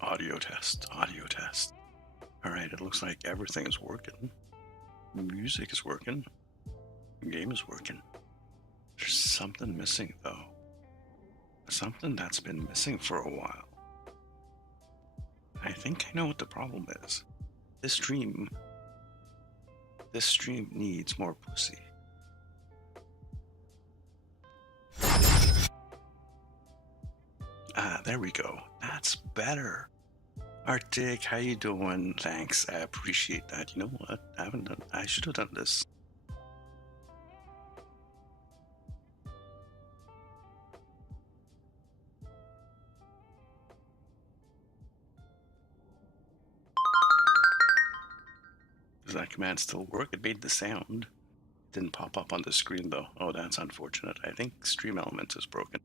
Audio test, audio test. All right, it looks like everything is working. Music is working. The game is working. There's something missing though. Something that's been missing for a while. I think I know what the problem is. This stream needs more pussy. Ah, there we go. That's better. Arctic, how you doing? Thanks, I appreciate that. You know what? I should have done this. Does that command still work? It made the sound. Didn't pop up on the screen though. Oh, that's unfortunate. I think Stream Elements is broken.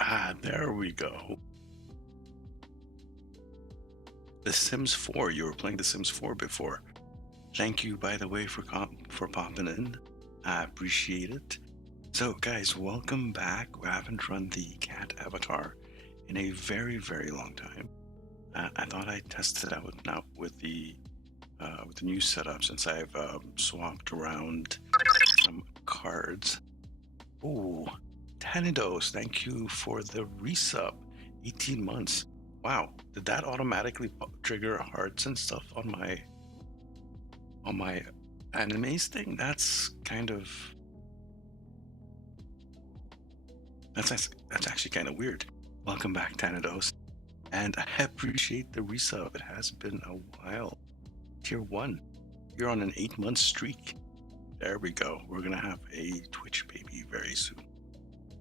Ah, there we go. The Sims 4. You were playing The Sims 4 before. Thank you, by the way, for popping in. I appreciate it. So, guys, welcome back. We haven't run the cat avatar in a very, very long time. I thought I'd test it out now with the new setup since I've swapped around some cards. Ooh, Tanidos, thank you for the resub. 18 months. Wow, did that automatically trigger hearts and stuff on my animes thing? That's kind of that's actually kind of weird. Welcome back, Tanidos, and I appreciate the resub. It has been a while. Tier 1, you're on an 8-month streak. There we go. We're gonna have a Twitch baby very soon.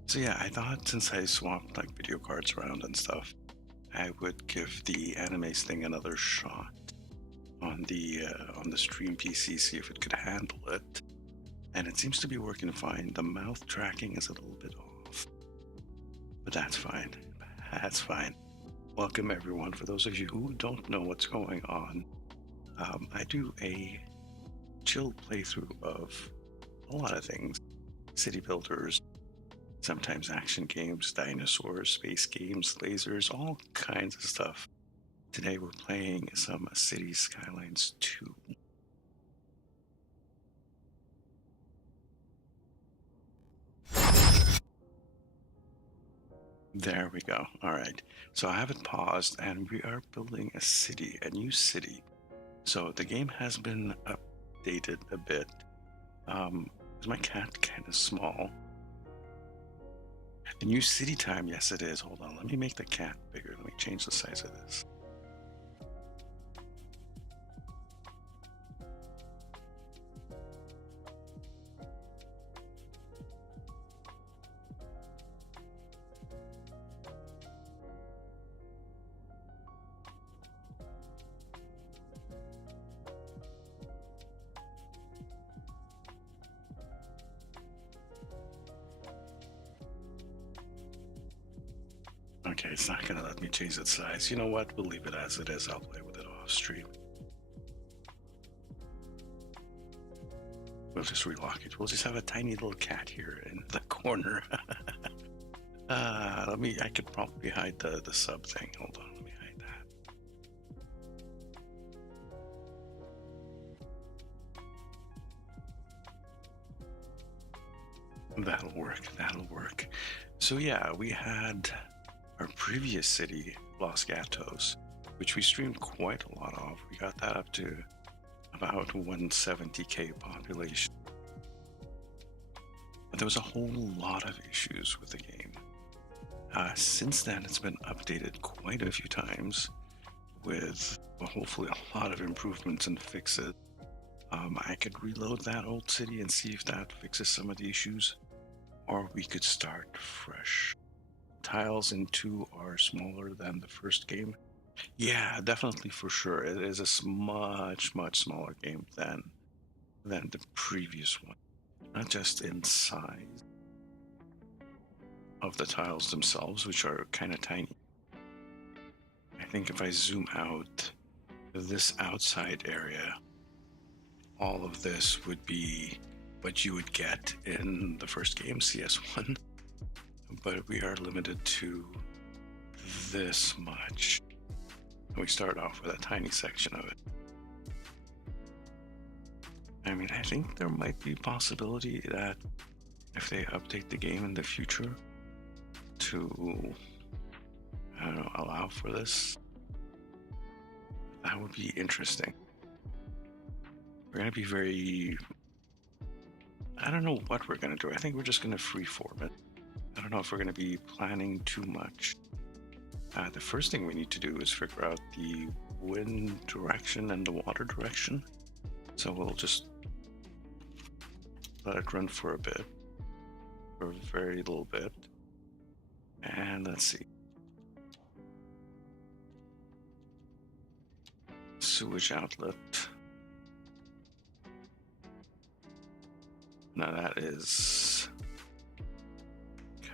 So yeah, I thought since I swapped like video cards around and stuff, I would give the animes thing another shot on the stream PC, see if it could handle it. And it seems to be working fine. The mouth tracking is a little bit off, but that's fine. That's fine. Welcome everyone. For those of you who don't know what's going on, I do a chill playthrough of a lot of things: city builders, sometimes action games, dinosaurs, space games, lasers, all kinds of stuff. Today we're playing some Cities Skylines 2. There we go. All right. So I have it paused and we are building a city, a new city. So the game has been updated a bit. Is my cat kind of small? The new city time, yes it is. Hold on, let me make the cat bigger. Let me change the size of this. Okay, it's not gonna let me change its size. You know what? We'll leave it as it is. I'll play with it off stream. We'll just relock it. We'll just have a tiny little cat here in the corner. I could probably hide the sub thing. Hold on, let me hide that. That'll work. So yeah, we had our previous city, Los Gatos, which we streamed quite a lot of. We got that up to about 170k population. But there was a whole lot of issues with the game. Since then, it's been updated quite a few times with hopefully a lot of improvements and fixes. I could reload that old city and see if that fixes some of the issues, or we could start fresh. Tiles in 2 are smaller than the first game. Yeah, definitely, for sure. It is a much smaller game than the previous one. Not just in size, of the tiles themselves, which are kind of tiny. I think if I zoom out this outside area, all of this would be what you would get in the first game, CS1. But we are limited to this much. We start off with a tiny section of it. I mean, I think there might be a possibility that if they update the game in the future to, I don't know, allow for this, that would be interesting. We're going to be very, I don't know what we're going to do. I think we're just going to freeform it. I don't know if we're going to be planning too much. The first thing we need to do is figure out the wind direction and the water direction. So we'll just let it run for a bit, for a very little bit. And let's see. Sewage outlet. Now that is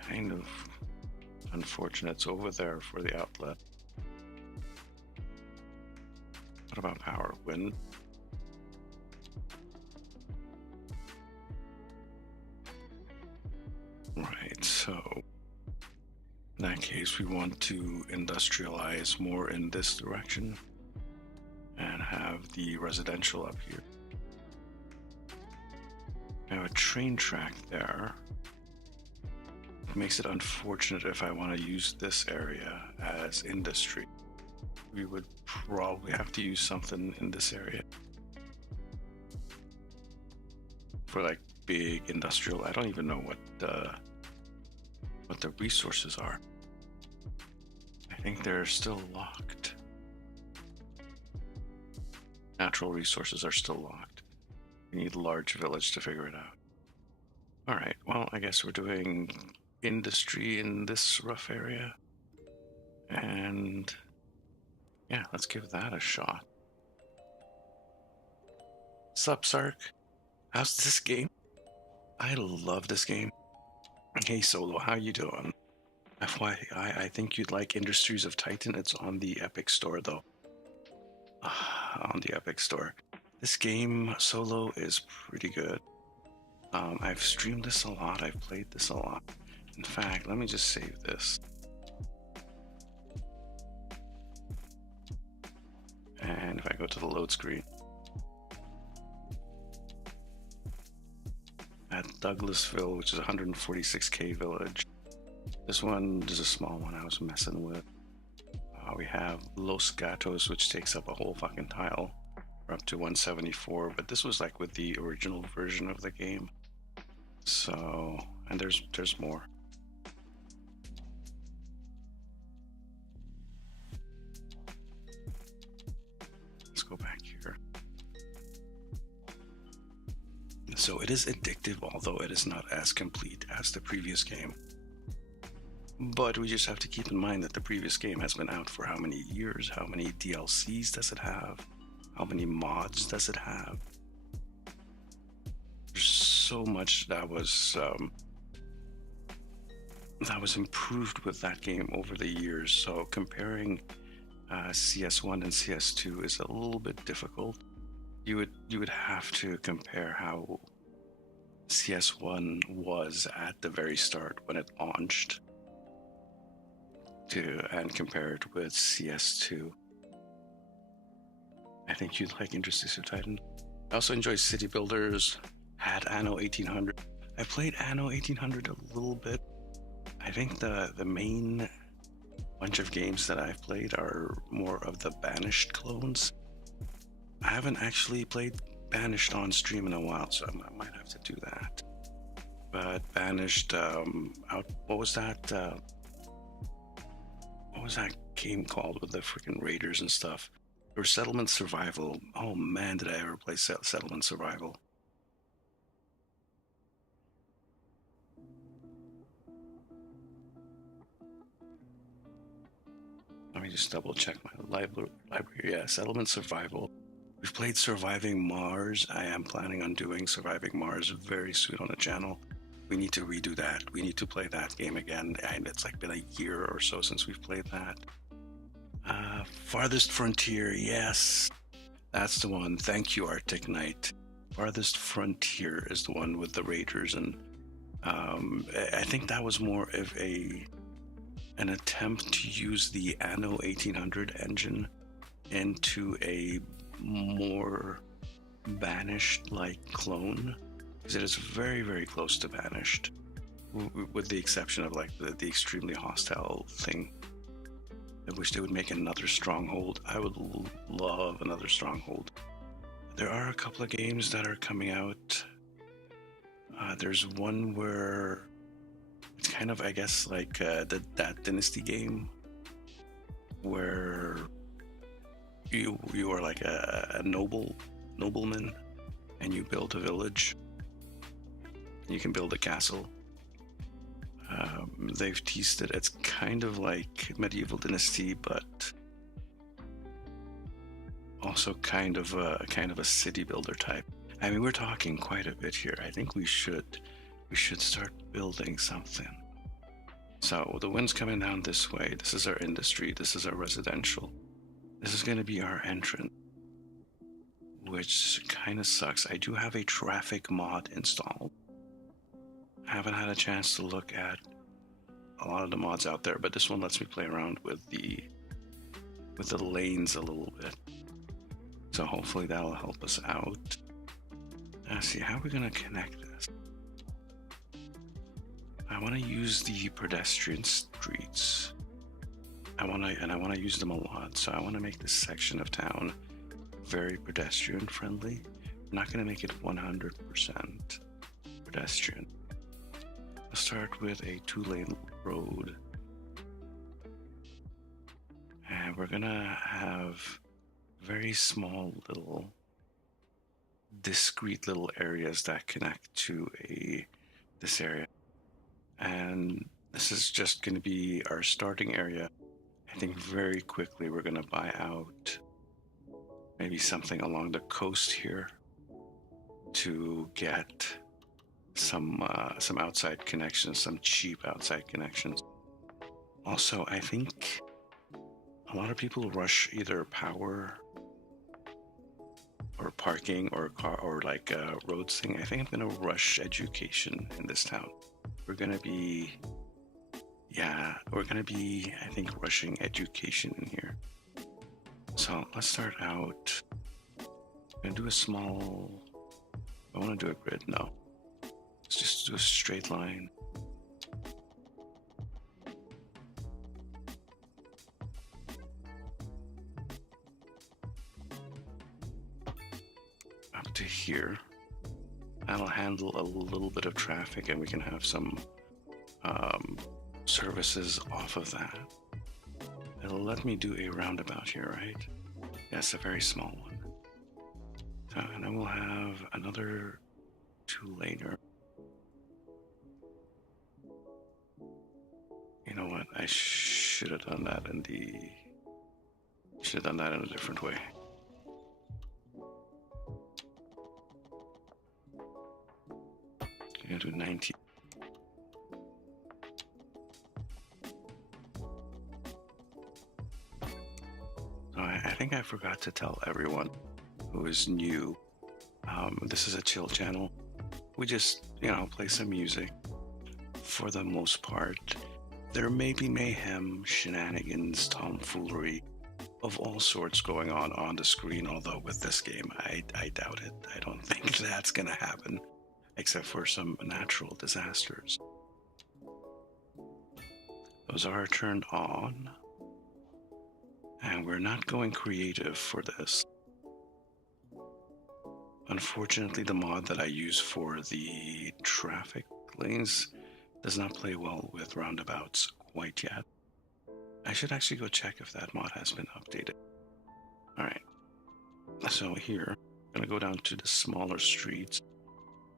kind of unfortunate. It's over there for the outlet. What about power? Wind? Right, so in that case, we want to industrialize more in this direction and have the residential up here. I have a train track there. It makes it unfortunate if I want to use this area as industry. We would probably have to use something in this area for like big industrial. I don't even know what the resources are. I think they're still locked. Natural resources are still locked. We need a large village to figure it out. All right, well, I guess we're doing industry in this rough area. And yeah, let's give that a shot. Sup, Sark? How's this game? I love this game. Hey, Solo, how you doing? FYI, I think you'd like Industries of Titan. It's on the Epic Store, though. On the Epic Store. This game, Solo, is pretty good. I've streamed this a lot. I've played this a lot. In fact, let me just save this. And if I go to the load screen, at Douglasville, which is 146k village. This one is a small one I was messing with. We have Los Gatos, which takes up a whole fucking tile. We're up to 174, but this was like with the original version of the game. So, and there's more. Let's go back here. So it is addictive, although it is not as complete as the previous game. But we just have to keep in mind that the previous game has been out for how many years? How many DLCs does it have? How many mods does it have? There's so much that was improved with that game over the years. So comparing CS1 and CS2 is a little bit difficult. You would have to compare how CS1 was at the very start when it launched and compare it with CS2. I think you'd like Industries of Titan. I also enjoy City Builders, had Anno 1800. I played Anno 1800 a little bit. I think the main bunch of games that I've played are more of the Banished clones. I haven't actually played Banished on stream in a while, so I might have to do that. But Banished, what was that game called with the freaking raiders and stuff? Or Settlement Survival. Oh man, did I ever play Settlement Survival. Let me just double check my library. Yeah, Settlement Survival. We've played Surviving Mars. I am planning on doing Surviving Mars very soon on the channel. We need to redo that. We need to play that game again. And it's like been a year or so since we've played that. Farthest Frontier, yes. That's the one. Thank you, Arctic Knight. Farthest Frontier is the one with the Raiders, and I think that was more of an attempt to use the Anno 1800 engine into a more Banished-like clone, because it is very, very close to Banished, with the exception of like the extremely hostile thing. I wish they would make another Stronghold. I would love another Stronghold. There are a couple of games that are coming out. There's one where it's kind of, I guess, like that Dynasty game where you are like a nobleman, and you build a village. You can build a castle. They've teased it. It's kind of like Medieval Dynasty, but also kind of a city builder type. I mean, we're talking quite a bit here. I think we should start building something. So the wind's coming down this way. This is our industry. This is our residential. This is going to be our entrance, which kind of sucks. I do have a traffic mod installed. I haven't had a chance to look at a lot of the mods out there, but this one lets me play around with the lanes a little bit. So hopefully that'll help us out. Let's see, how are we going to connect this? I want to use the pedestrian streets. I want to use them a lot. So I want to make this section of town very pedestrian friendly. I'm not going to make it 100% pedestrian. I'll start with a 2-lane road. And we're going to have very small little discrete little areas that connect to this area. And this is just going to be our starting area. I think very quickly we're going to buy out maybe something along the coast here to get some outside connections, some cheap outside connections. Also, I think a lot of people rush either power or parking or car or like roads thing. I think I'm going to rush education in this town. We're going to be, I think, rushing education in here. So let's start out. I'm going to do a small, I want to do a grid. No, let's just do a straight line. Up to here. That'll handle a little bit of traffic, and we can have some services off of that. It'll let me do a roundabout here, right? Yes, a very small one. And then we'll have another 2-laner. You know what? I should have done that in a different way. I'm gonna do 19. So I think I forgot to tell everyone who is new. This is a chill channel. We just, play some music. For the most part, there may be mayhem, shenanigans, tomfoolery of all sorts going on the screen. Although with this game, I doubt it. I don't think that's gonna happen, except for some natural disasters. Those are turned on. And we're not going creative for this. Unfortunately, the mod that I use for the traffic lanes does not play well with roundabouts quite yet. I should actually go check if that mod has been updated. Alright, so here, I'm going to go down to the smaller streets.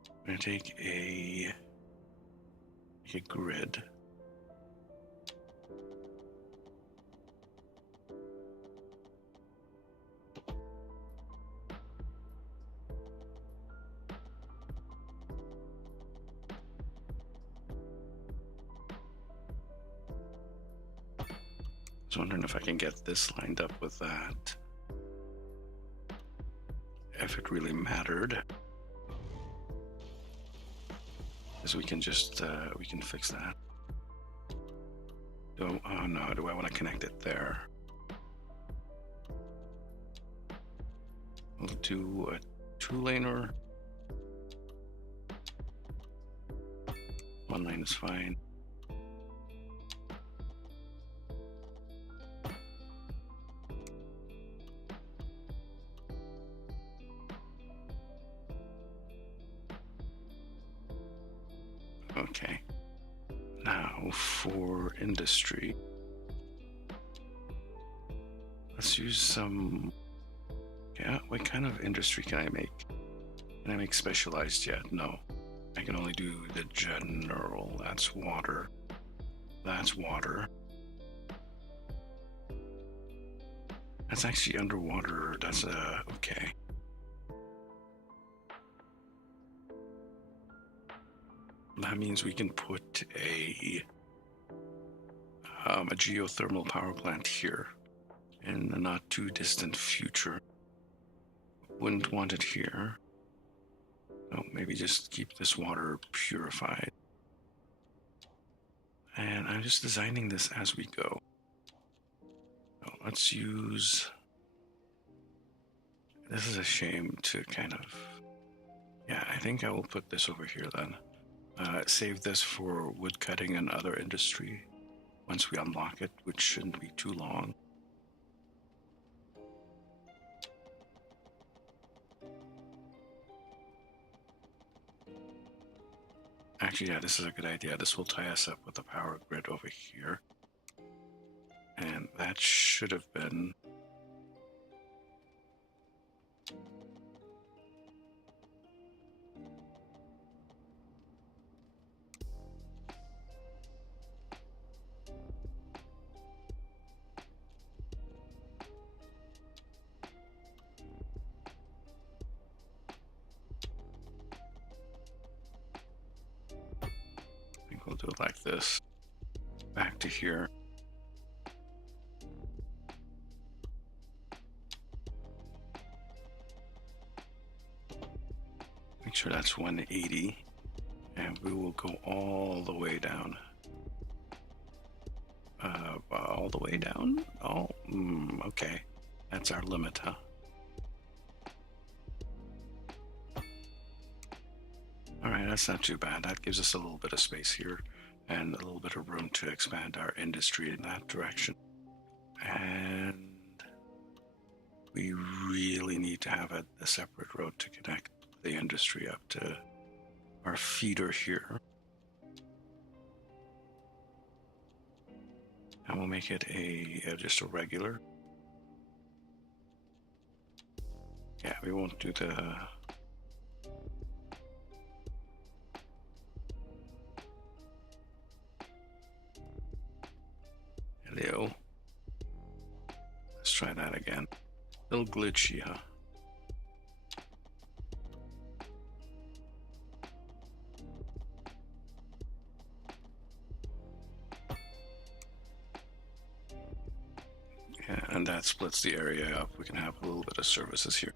I'm going to take a grid. was wondering if I can get this lined up with that. If it really mattered. Because we can just, we can fix that. Oh no, do I want to connect it there? We'll do a 2-laner. 1 lane is fine. Okay. Now for industry. Let's use some... Yeah, what kind of industry can I make? Can I make specialized yet? No. I can only do the general. That's water. That's water. That's actually underwater. That's okay. That means we can put a geothermal power plant here in the not too distant future. Wouldn't want it here. No, maybe just keep this water purified. And I'm just designing this as we go. So let's use... This is a shame to kind of... Yeah, I think I will put this over here then. Save this for wood cutting and other industry once we unlock it, which shouldn't be too long. Actually, yeah, this is a good idea. This will tie us up with the power grid over here. And that should have been... We'll do it like this. Back to here. Make sure that's 180. And we will go all the way down. All the way down? Oh, okay. That's our limit, huh? Alright, that's not too bad. That gives us a little bit of space here and a little bit of room to expand our industry in that direction. And we really need to have a separate road to connect the industry up to our feeder here. And we'll make it just a regular. Yeah, we won't do the... Hello. Let's try that again. A little glitchy, huh? Yeah, and that splits the area up. We can have a little bit of services here.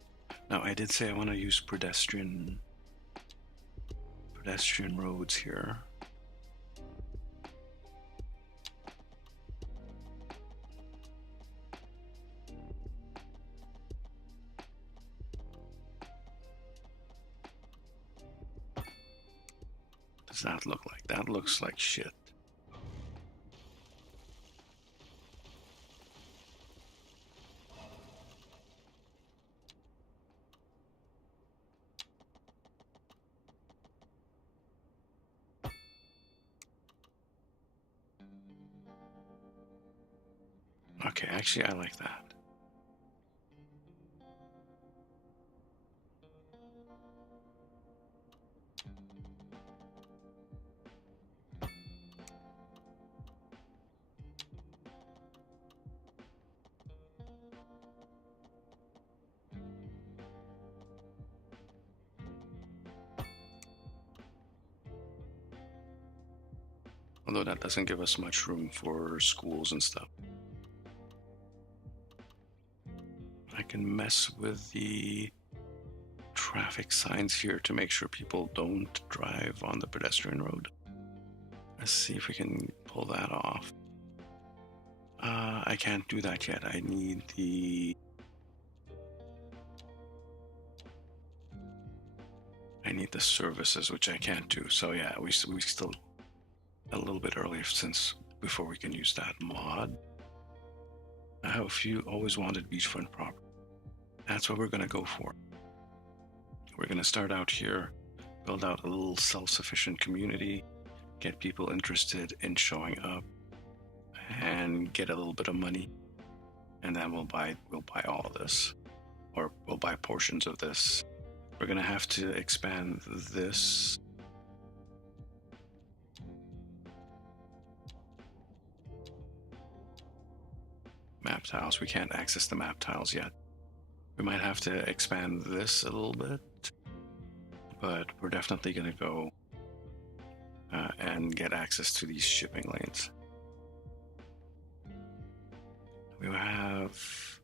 Now, I did say I want to use pedestrian roads here. Does that look like? That looks like shit. Okay, actually, I like that. Although that doesn't give us much room for schools and stuff. can mess with the traffic signs here to make sure people don't drive on the pedestrian road. Let's see if we can pull that off. I can't do that yet. I need the services, which I can't do. So yeah, we still a little bit early since before we can use that mod. If you always wanted beachfront property, that's what we're going to go for. We're going to start out here, build out a little self-sufficient community, get people interested in showing up, and get a little bit of money, and then we'll buy all of this, or we'll buy portions of this. We're going to have to expand this. Map tiles. We can't access the map tiles yet. We might have to expand this a little bit, but we're definitely going to go and get access to these shipping lanes. We have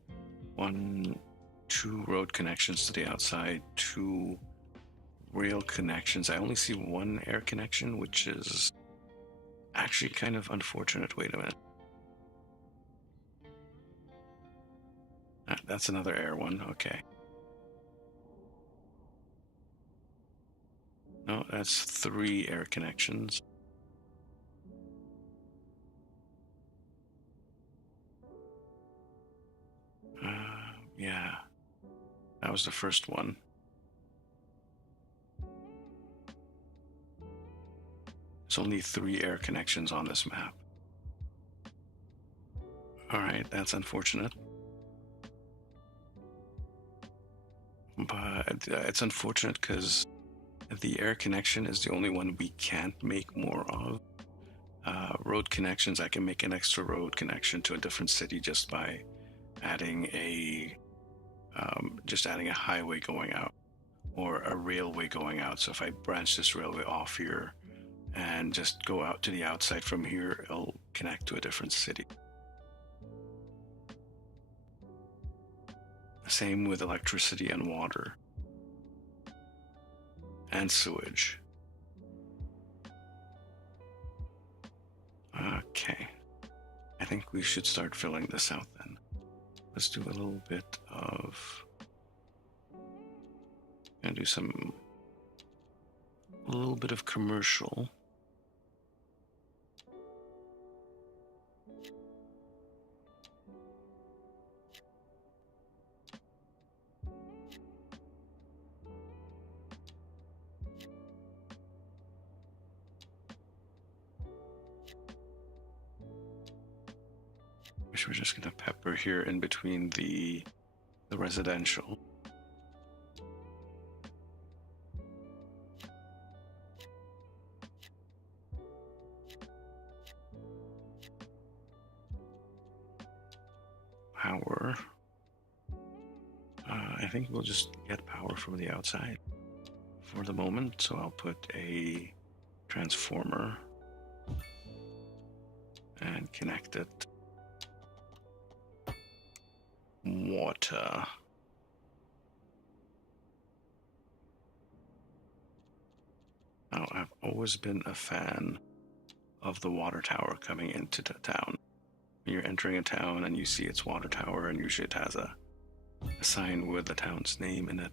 2 road connections to the outside, 2 rail connections. I only see 1 air connection, which is actually kind of unfortunate. Wait a minute. That's another air one. Okay. No, that's 3 air connections. Yeah, that was the first one. There's only 3 air connections on this map. All right, that's unfortunate. But it's unfortunate because the air connection is the only one we can't make more of. Road connections, I can make an extra road connection to a different city just by adding a highway going out or a railway going out. So if I branch this railway off here and just go out to the outside from here, it'll connect to a different city. Same with electricity and water and sewage. Okay, I think we should start filling this out then. Let's do a little bit of, a little bit of commercial. We're just gonna pepper here in between the residential. Power. I think we'll just get power from the outside for the moment. So I'll put a transformer and connect it. Water. Now, I've always been a fan of the water tower coming into the town. When you're entering a town and you see its water tower, and usually it has a sign with the town's name in it.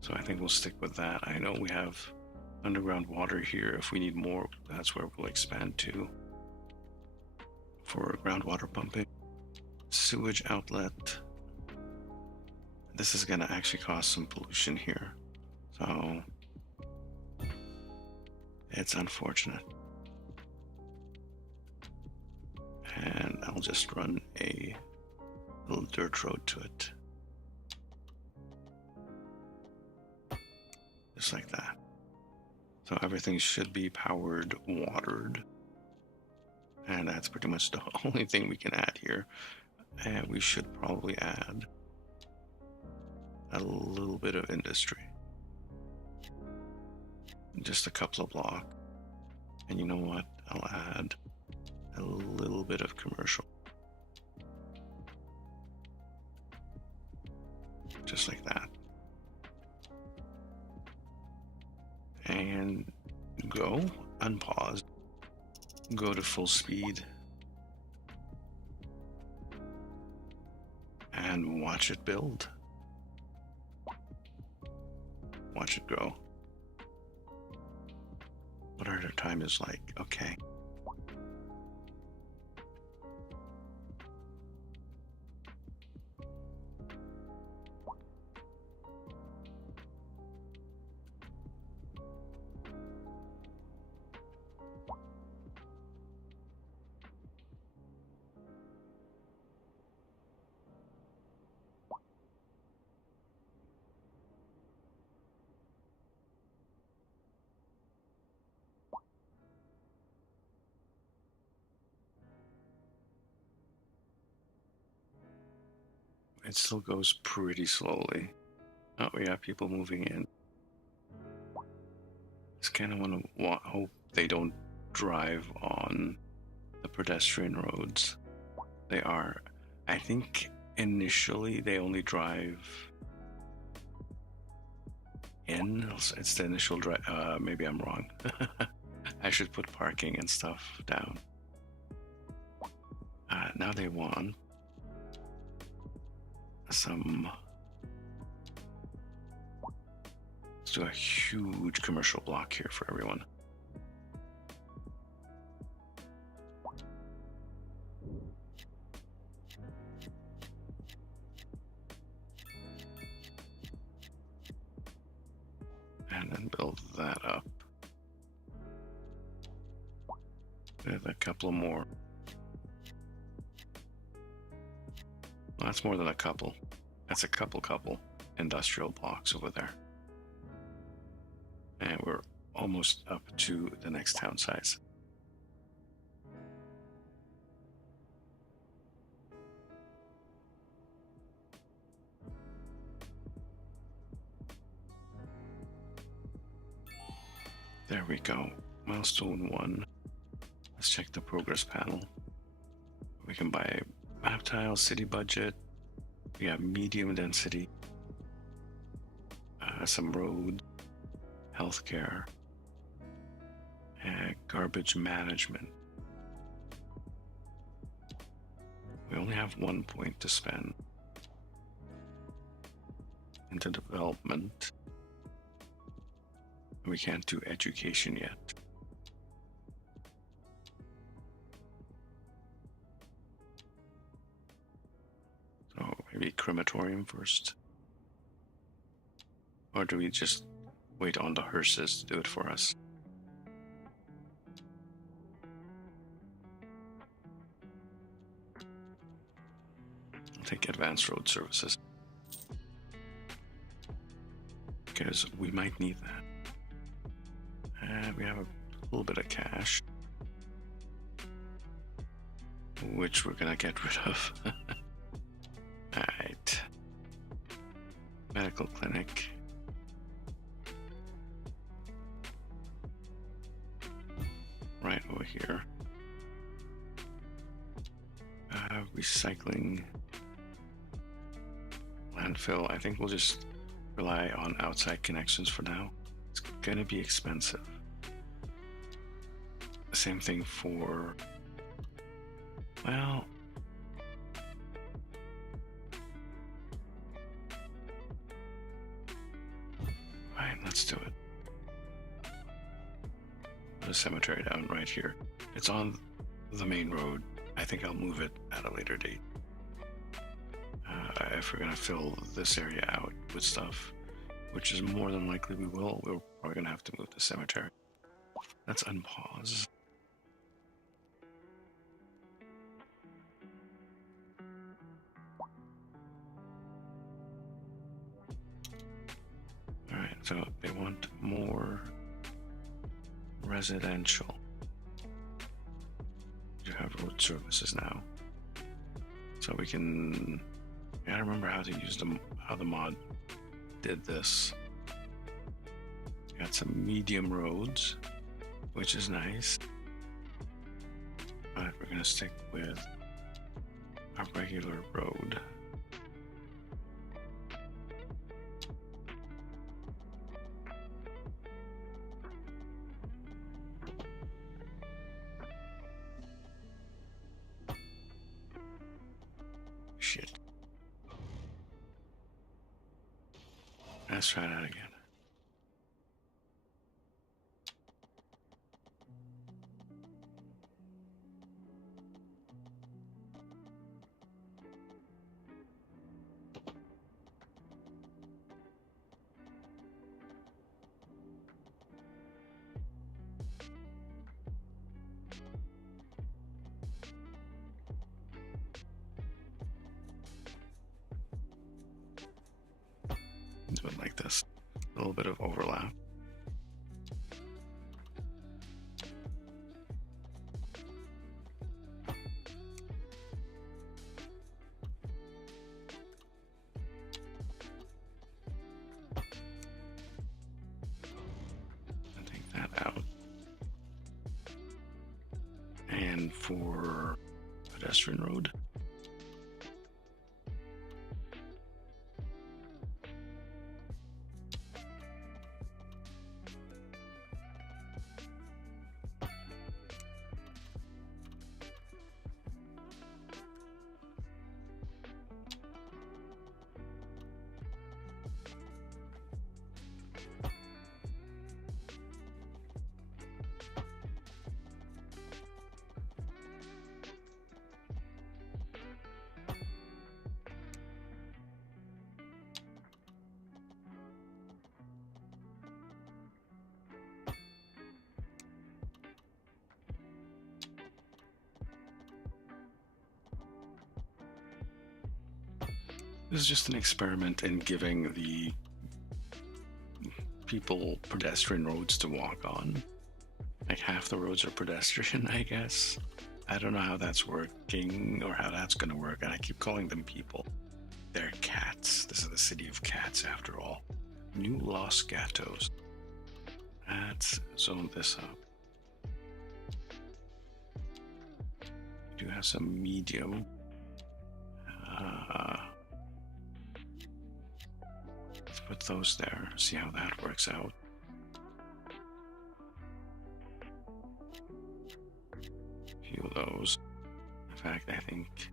So I think we'll stick with that. I know we have underground water here. If we need more, that's where we'll expand to for groundwater pumping. Sewage outlet. This is going to actually cause some pollution here, so it's unfortunate. And I'll just run a little dirt road to it, just like that. So everything should be powered, watered, and that's pretty much the only thing we can add here. And we should probably add a little bit of industry, just a couple of blocks. And you know what? I'll add a little bit of commercial. just like that. And go, unpause, go to full speed, and watch it build. Watch it grow. What our time is like, okay. It still goes pretty slowly. Oh, we have people moving in. Just kind of want to hope they don't drive on the pedestrian roads. They are, I think initially they only drive in. It's the initial drive. Maybe I'm wrong. I should put parking and stuff down. Now they want some. Let's do a huge commercial block here for everyone. And then build that up with a couple more. Well, that's more than a couple. That's a couple industrial blocks over there. And we're almost up to the next town size. There we go. Milestone 1. Let's check the progress panel. We can buy map tile, city budget. We have medium density. Some road, healthcare, and garbage management. We only have 1 point to spend into development. We can't do education yet. So maybe crematorium first. Or do we just wait on the hearses to do it for us? I'll take advanced road services, because we might need that. And we have a little bit of cash, which we're gonna get rid of. Alright. Medical clinic. Right over here. Recycling. Landfill. I think we'll just rely on outside connections for now. It's gonna be expensive. Same thing for, well, right, let's do it. Put a cemetery down right here. It's on the main road. I think I'll move it at a later date. If we're gonna fill this area out with stuff, which is more than likely we will, we're probably gonna have to move the cemetery. Let's unpause. Alright, so they want more residential. You have road services now. So we can, I gotta remember how to use how the mod did this. Got some medium roads, which is nice. But we're gonna stick with our regular road. Let's try that again. Do it like this. A little bit of overlap. Take that out. And for pedestrian road. This is just an experiment in giving the people pedestrian roads to walk on. Like half the roads are pedestrian, I guess. I don't know how that's working or how that's going to work, and I keep calling them people. They're cats. This is the city of cats, after all. New Los Gatos. Let's zone this up. We do have some medium. Let's put those there, see how that works out. A few of those. In fact, I think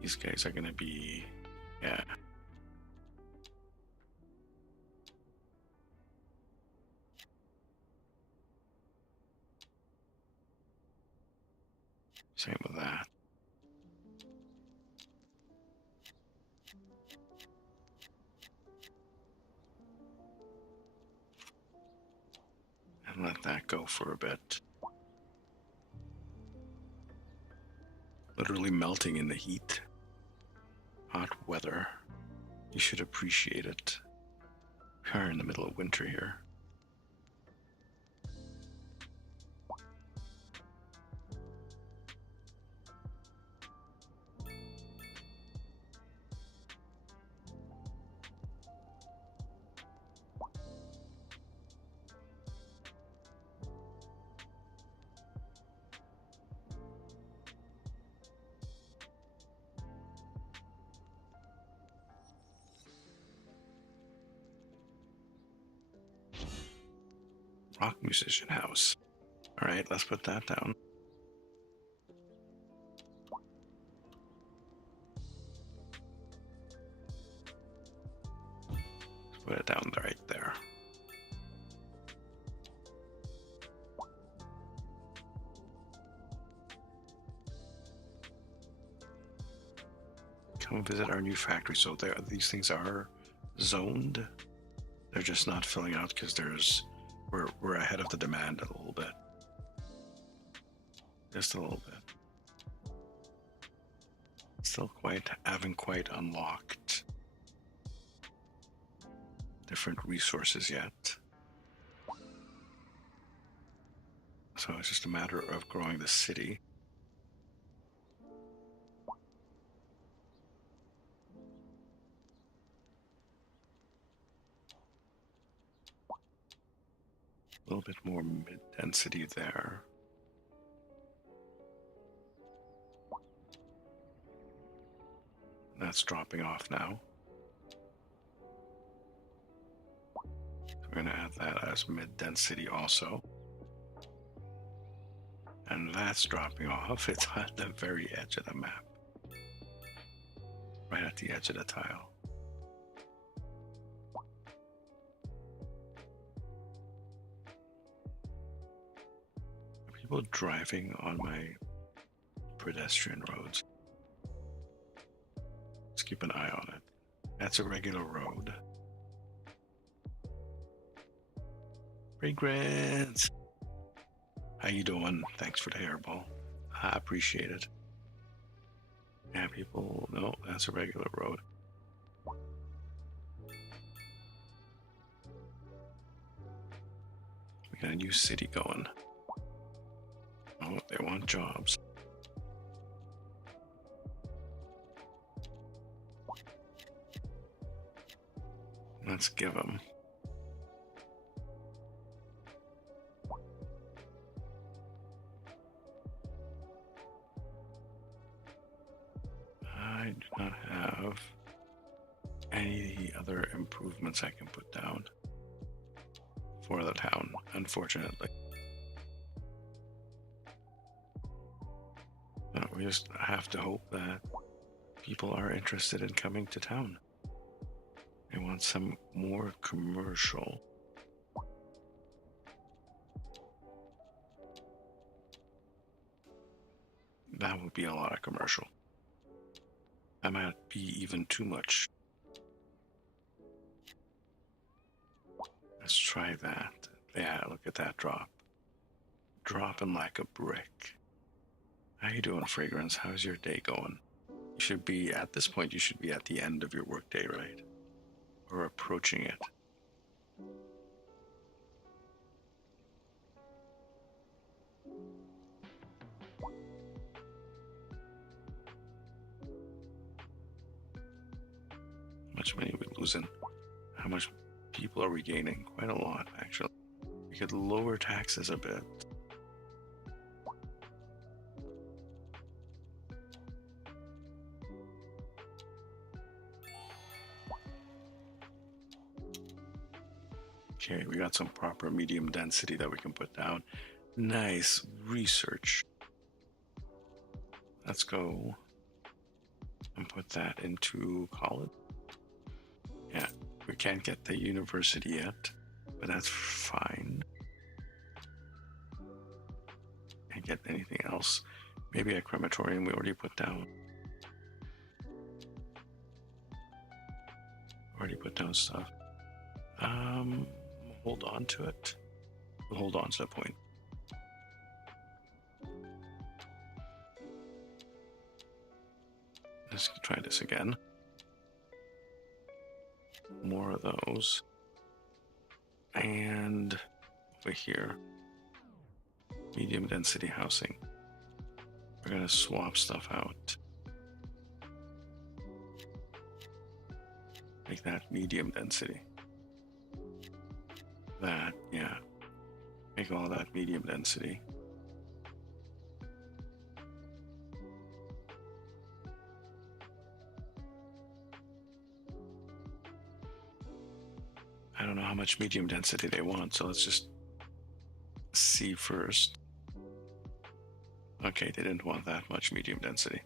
these guys are going to be, yeah. Same with that. And let that go for a bit. Literally melting in the heat. Hot weather. You should appreciate it. We are in the middle of winter here. Rock musician house. All right, let's put that down. Let's put it down right there. Come visit our new factory. So these things are zoned. They're just not filling out because we're ahead of the demand a little bit. Just a little bit. Still haven't quite unlocked different resources yet. So it's just a matter of growing the city. A little bit more mid-density there. That's dropping off now. We're going to add that as mid-density also. And that's dropping off. It's at the very edge of the map. Right at the edge of the tile. People driving on my pedestrian roads. Let's keep an eye on it. That's a regular road. Fragrance. How you doing? Thanks for the hairball. I appreciate it. Yeah, people. No, that's a regular road. We got a new city going. Oh, they want jobs. Let's give them. I do not have any other improvements I can put down for the town, unfortunately. We just have to hope that people are interested in coming to town. They want some more commercial. That would be a lot of commercial. That might be even too much. Let's try that. Yeah, look at that drop. Dropping like a brick. How you doing, Fragrance? How's your day going? You should be, at this point, you should be at the end of your workday, right? Or approaching it. How much money are we losing? How much people are we gaining? Quite a lot, actually. We could lower taxes a bit. Okay, we got some proper medium density that we can put down. Nice research. Let's go and put that into college. Yeah, we can't get the university yet, but that's fine. Can't get anything else. Maybe a crematorium we already put down. Already put down stuff. Hold on to it. We'll hold on to the point. Let's try this again. More of those. And over here, medium density housing. We're gonna swap stuff out. Make that medium density. That, yeah. Make all that medium density. I don't know how much medium density they want, so let's just see first. Okay, they didn't want that much medium density.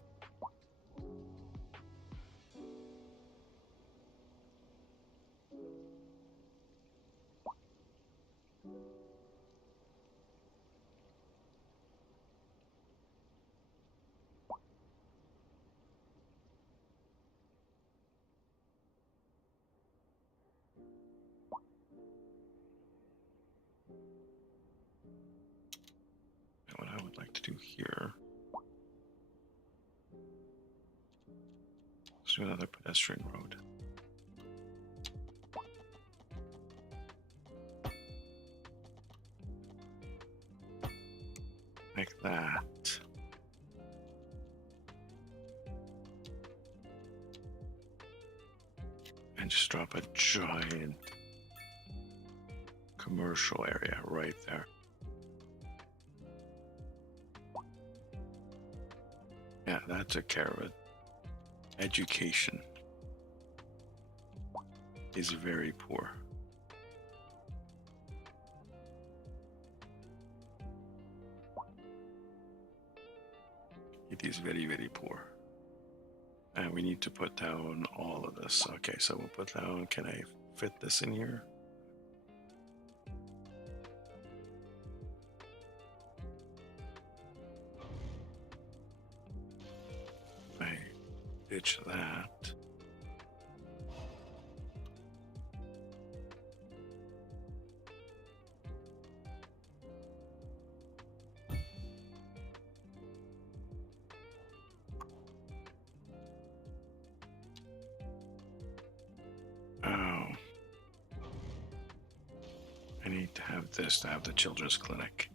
What I would like to do here. Let's do another pedestrian road. Like that. And just drop a giant commercial area right there. Yeah, that took care of it. Education is very poor. It is very, very poor. And we need to put down all of this. Okay, so we'll put down, can I fit this in here? ditch that. Oh. I need to have this to have the children's clinic.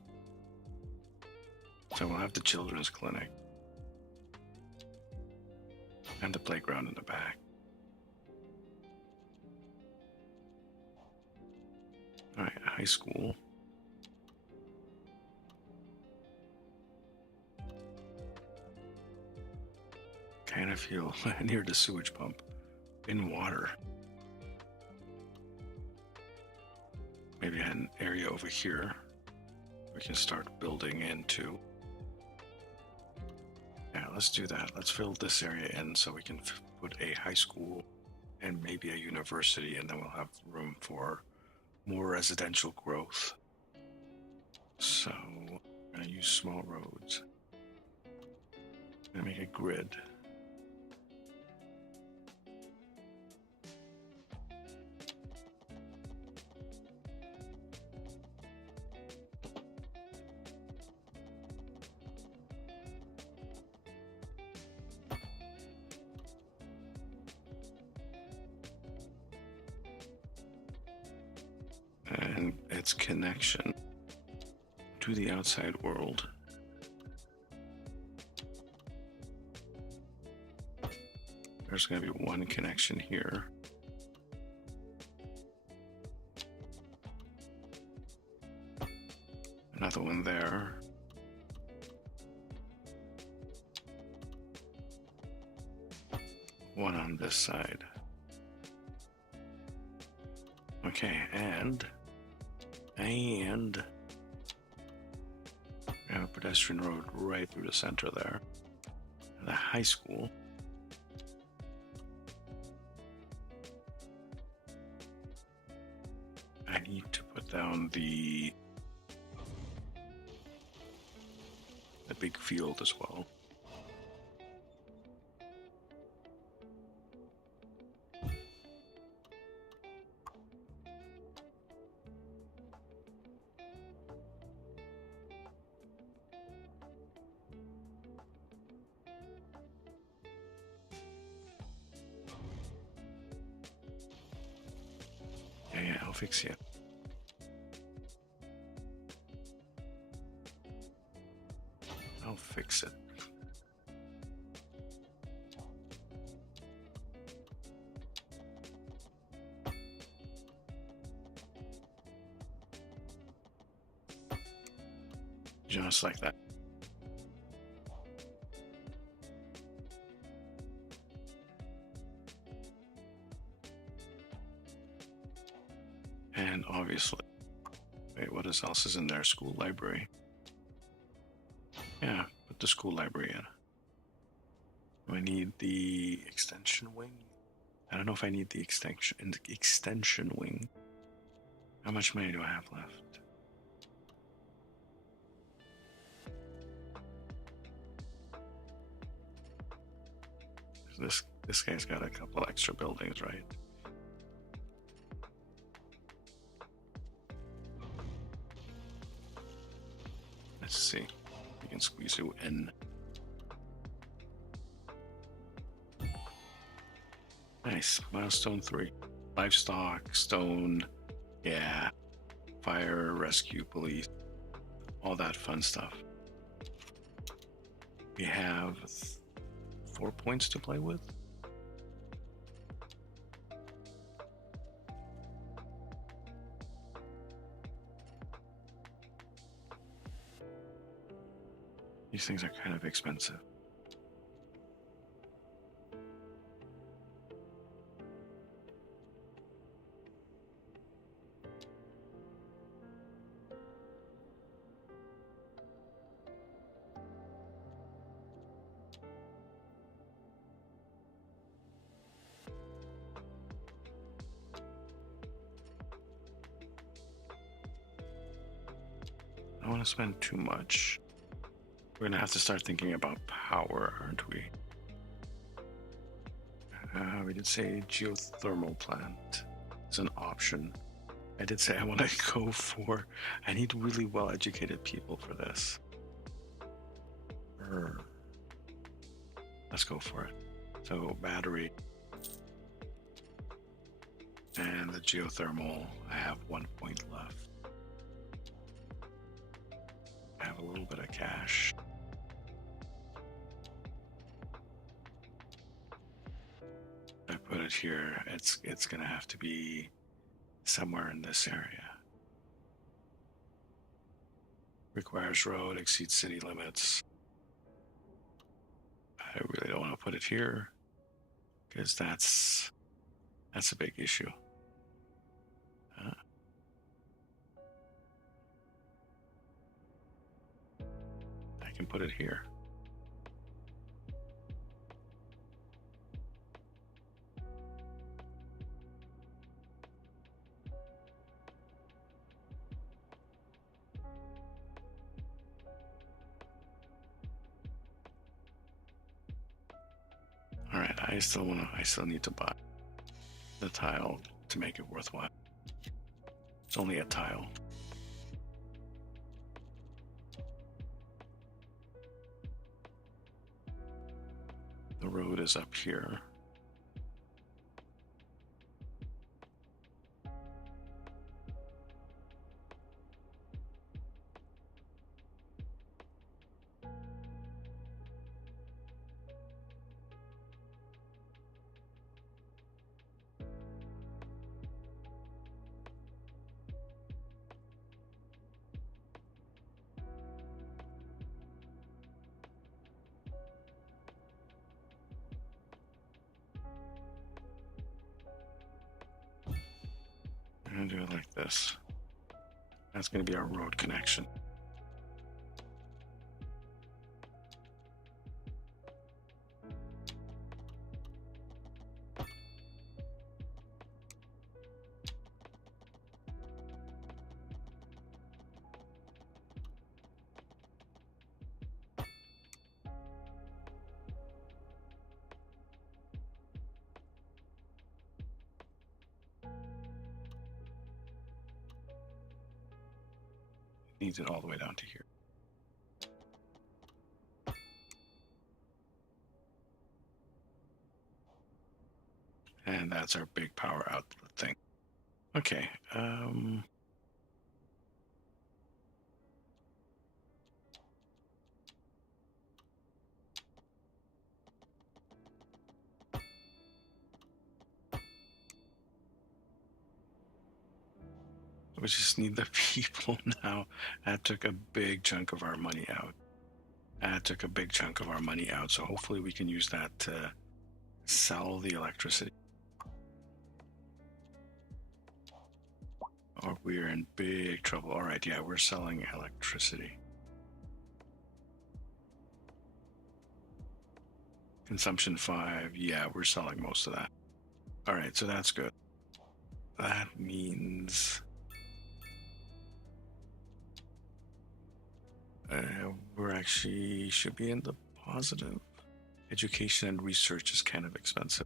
So we'll have the children's clinic. And the playground in the back. Alright, high school. Kind of feel near the sewage pump in water. Maybe an area over here we can start building into. Yeah, let's do that. Let's fill this area in so we can put a high school and maybe a university, and then we'll have room for more residential growth. So I'm gonna use small roads. I'm gonna make a grid. And its connection to the outside world. There's going to be one connection here. Another one there. One on this side. Okay, and we have a pedestrian road right through the center there. The high school. I need to put down the big field as well. Yeah, I'll fix it. I'll fix it. Just like that. And obviously, wait, what else is in there? School library. Yeah, put the school library in. Do I need the extension wing? I don't know if I need the extension wing. How much money do I have left? This guy's got a couple extra buildings, right? Let's see. We can squeeze you in. Nice. Milestone 3. Livestock, stone, yeah. Fire, rescue, police. All that fun stuff. We have 4 points to play with. These things are kind of expensive. I don't want to spend too much. We're gonna have to start thinking about power, aren't we? we did say geothermal plant is an option. I did say I want to go for, I need really well-educated people for this. Let's go for it. So battery and the geothermal, I have 1 point left. I have a little bit of cash. I put it here, it's gonna have to be somewhere in this area. Requires road, exceeds city limits. I really don't want to put it here because that's a big issue. I can put it here. All right, I still need to buy the tile to make it worthwhile. It's only a tile. The road is up here. I'm gonna do it like this. That's gonna be our road connection. Needs it all the way down to here. And that's our big power outlet thing. Okay. We just need the people now. That took a big chunk of our money out. So hopefully we can use that to sell the electricity. Or we're in big trouble. All right, yeah, we're selling electricity. Consumption 5, yeah, we're selling most of that. All right, so that's good. That means we're actually should be in the positive. Education and research is kind of expensive.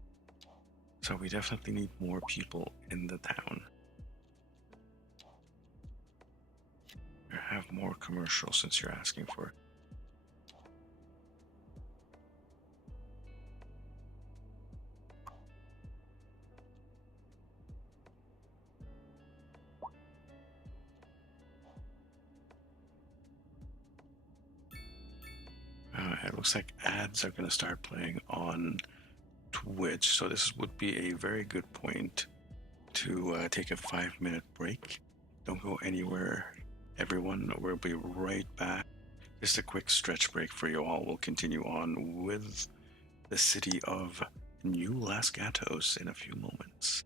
So we definitely need more people in the town. Or have more commercial since you're asking for it. It looks like ads are going to start playing on Twitch, so this would be a very good point to take a 5-minute break. Don't go anywhere, everyone. We'll be right back. Just a quick stretch break for you all. We'll continue on with the city of New Las Gatos in a few moments.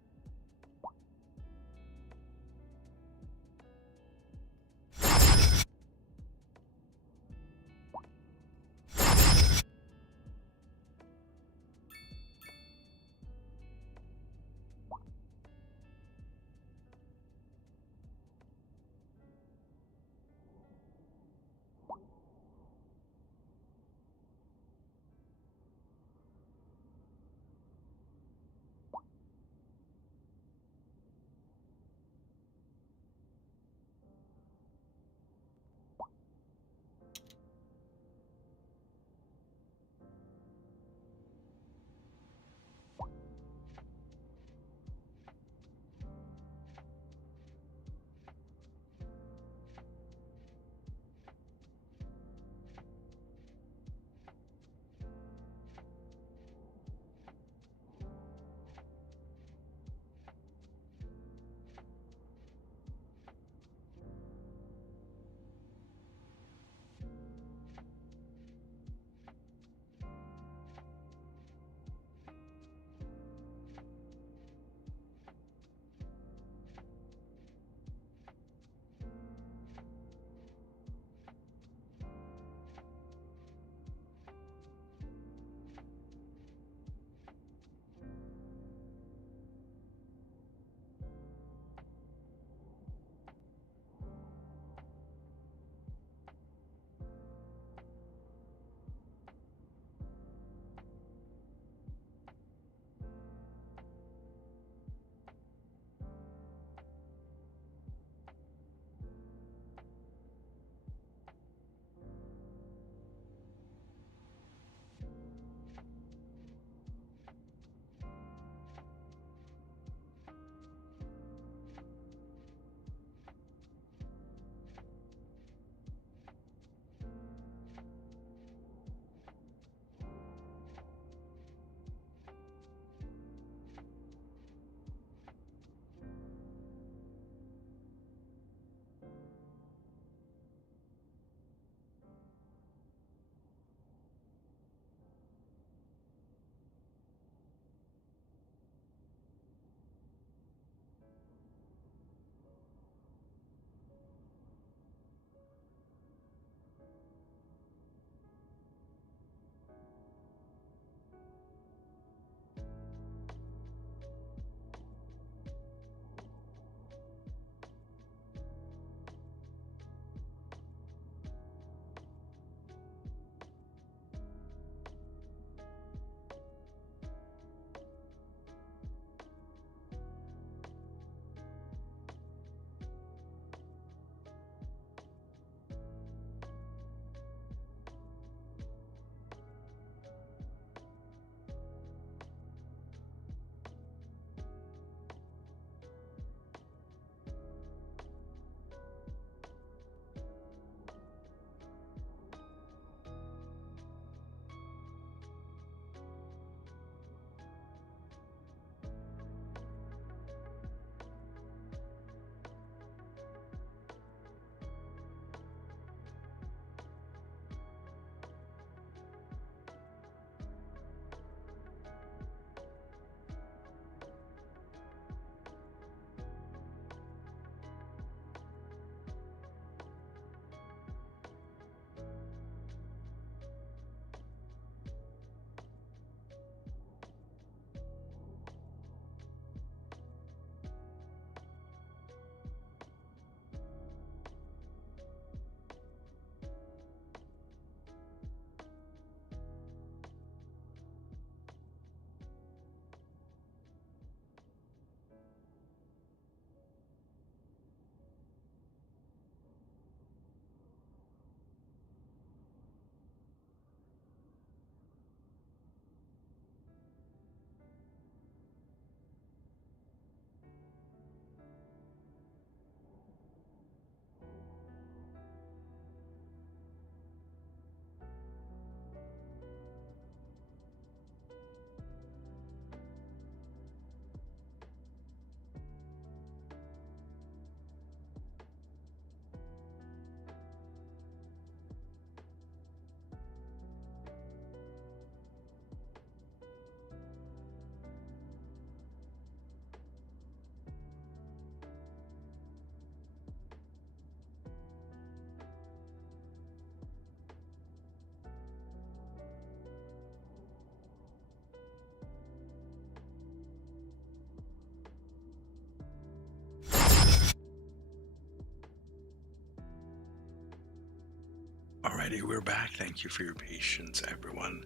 Alrighty, we're back. Thank you for your patience, everyone.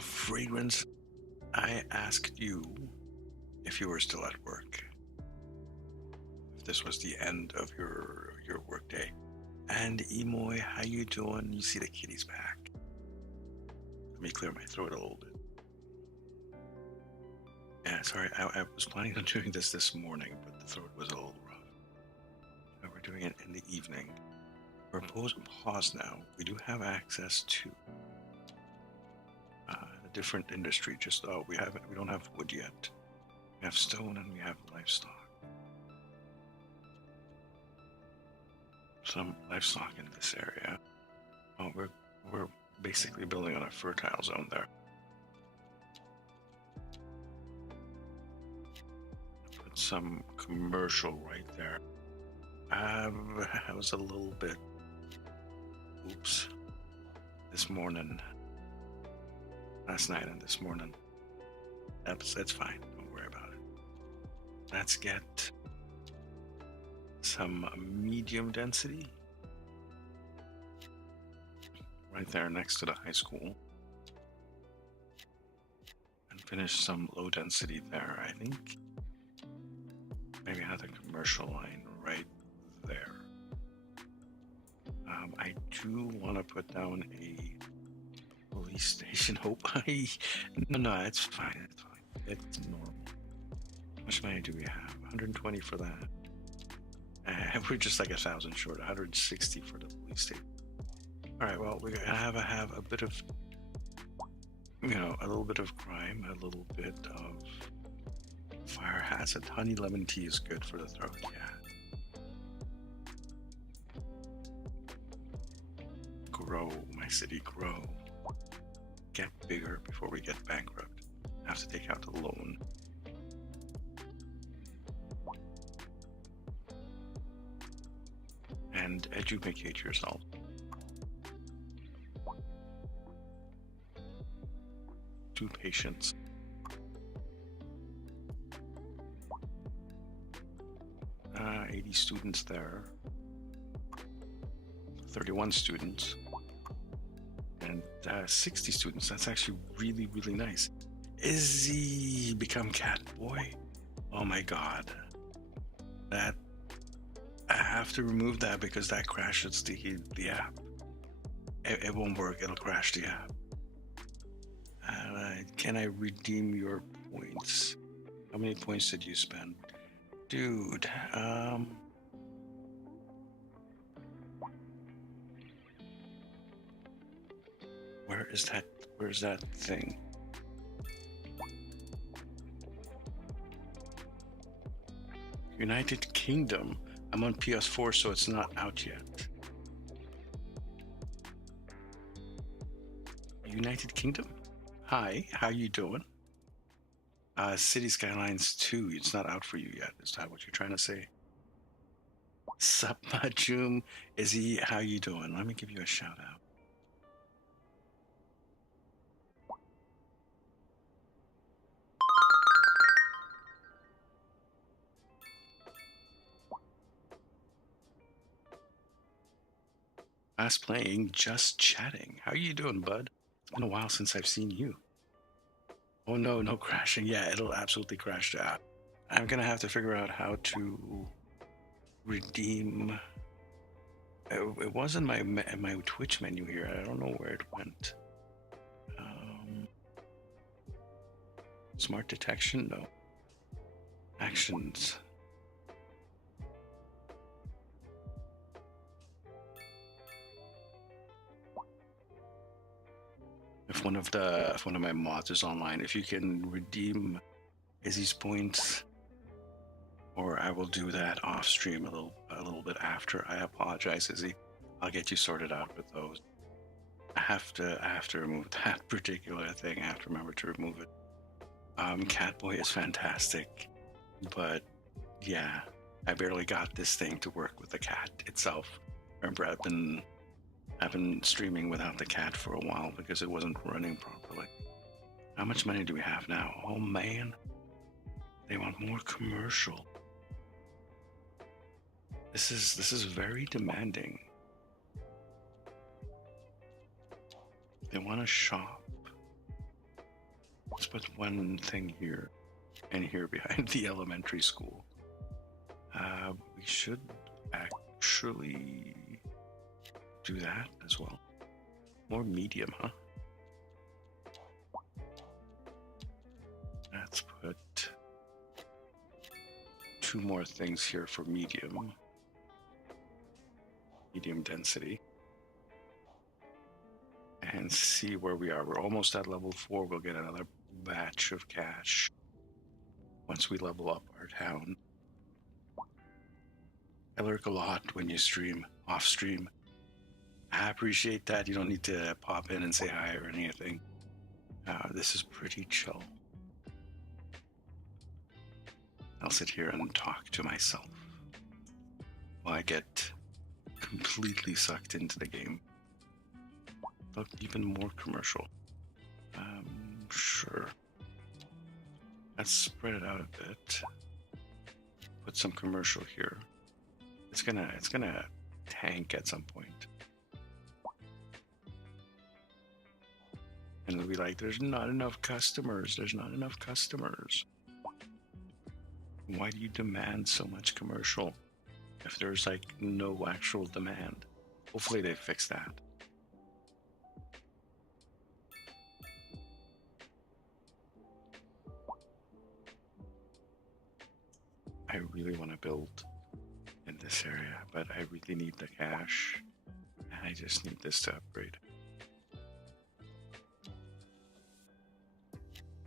Fragrance, I asked you if you were still at work, if this was the end of your work day. And Emoy, how you doing? You see the kitty's back. Let me clear my throat a little bit. Yeah, sorry, I was planning on doing this morning, but the throat was a little rough. We're doing it in the evening. We're pause now. We do have access to a different industry. Just we don't have wood yet. We have stone and we have livestock. Some livestock in this area. Oh, we're basically building on a fertile zone there. Put some commercial right there. I was a little bit. Oops. This morning. Last night and this morning. That's fine. Don't worry about it. Let's get some medium density. Right there next to the high school. And finish some low density there, I think. Maybe another commercial line right there. I do want to put down a police station. No, it's fine. It's fine. It's normal. How much money do we have? 120 for that. We're just like 1,000 short. 160 for the police station. All right. Well, we're gonna have a bit of, a little bit of crime, a little bit of fire hazard. Honey lemon tea is good for the throat. Yeah. Grow, my city, grow. Get bigger before we get bankrupt. Have to take out the loan. And educate yourself. To patience. 80 students there. 31 students. And 60 students. That's actually really, really nice. Izzy become cat boy. Oh my god. That I have to remove that because that crashes the app. It won't work. It'll crash the app. Can I redeem your points? How many points did you spend? Dude, where's that thing? United Kingdom. I'm on PS4, so it's not out yet. United Kingdom? Hi, how you doing? City Skylines 2, it's not out for you yet. Is that what you're trying to say? Sup, Majum? Izzy, how you doing? Let me give you a shout out. Last playing, just chatting. How you doing, bud? It's been a while since I've seen you. Oh no, no crashing. Yeah, it'll absolutely crash the app. I'm gonna have to figure out how to redeem. It was in my Twitch menu here. I don't know where it went. Smart detection? No. Actions. If one of my mods is online, if you can redeem Izzy's points, or I will do that off stream a little bit after. I apologize, Izzy. I'll get you sorted out with those. I have to remove that particular thing. I have to remember to remove it. Catboy is fantastic, but yeah, I barely got this thing to work with the cat itself. Remember, I've been streaming without the cat for a while because it wasn't running properly. How much money do we have now? Oh man, they want more commercial. This is very demanding. They want to shop. Let's put one thing here and here behind the elementary school. We should actually do that as well. More medium, huh? Let's put 2 more things here for medium density, and see where we are. We're almost at level 4. We'll get another batch of cash once we level up our town. I lurk a lot when you stream, off stream. I appreciate that. You don't need to pop in and say hi or anything. This is pretty chill. I'll sit here and talk to myself while I get completely sucked into the game. Look, even more commercial. Sure. Let's spread it out a bit. Put some commercial here. It's gonna tank at some point. And it'll be like, there's not enough customers. There's not enough customers. Why do you demand so much commercial if there's like no actual demand? Hopefully they fix that. I really want to build in this area, but I really need the cash, and I just need this to upgrade.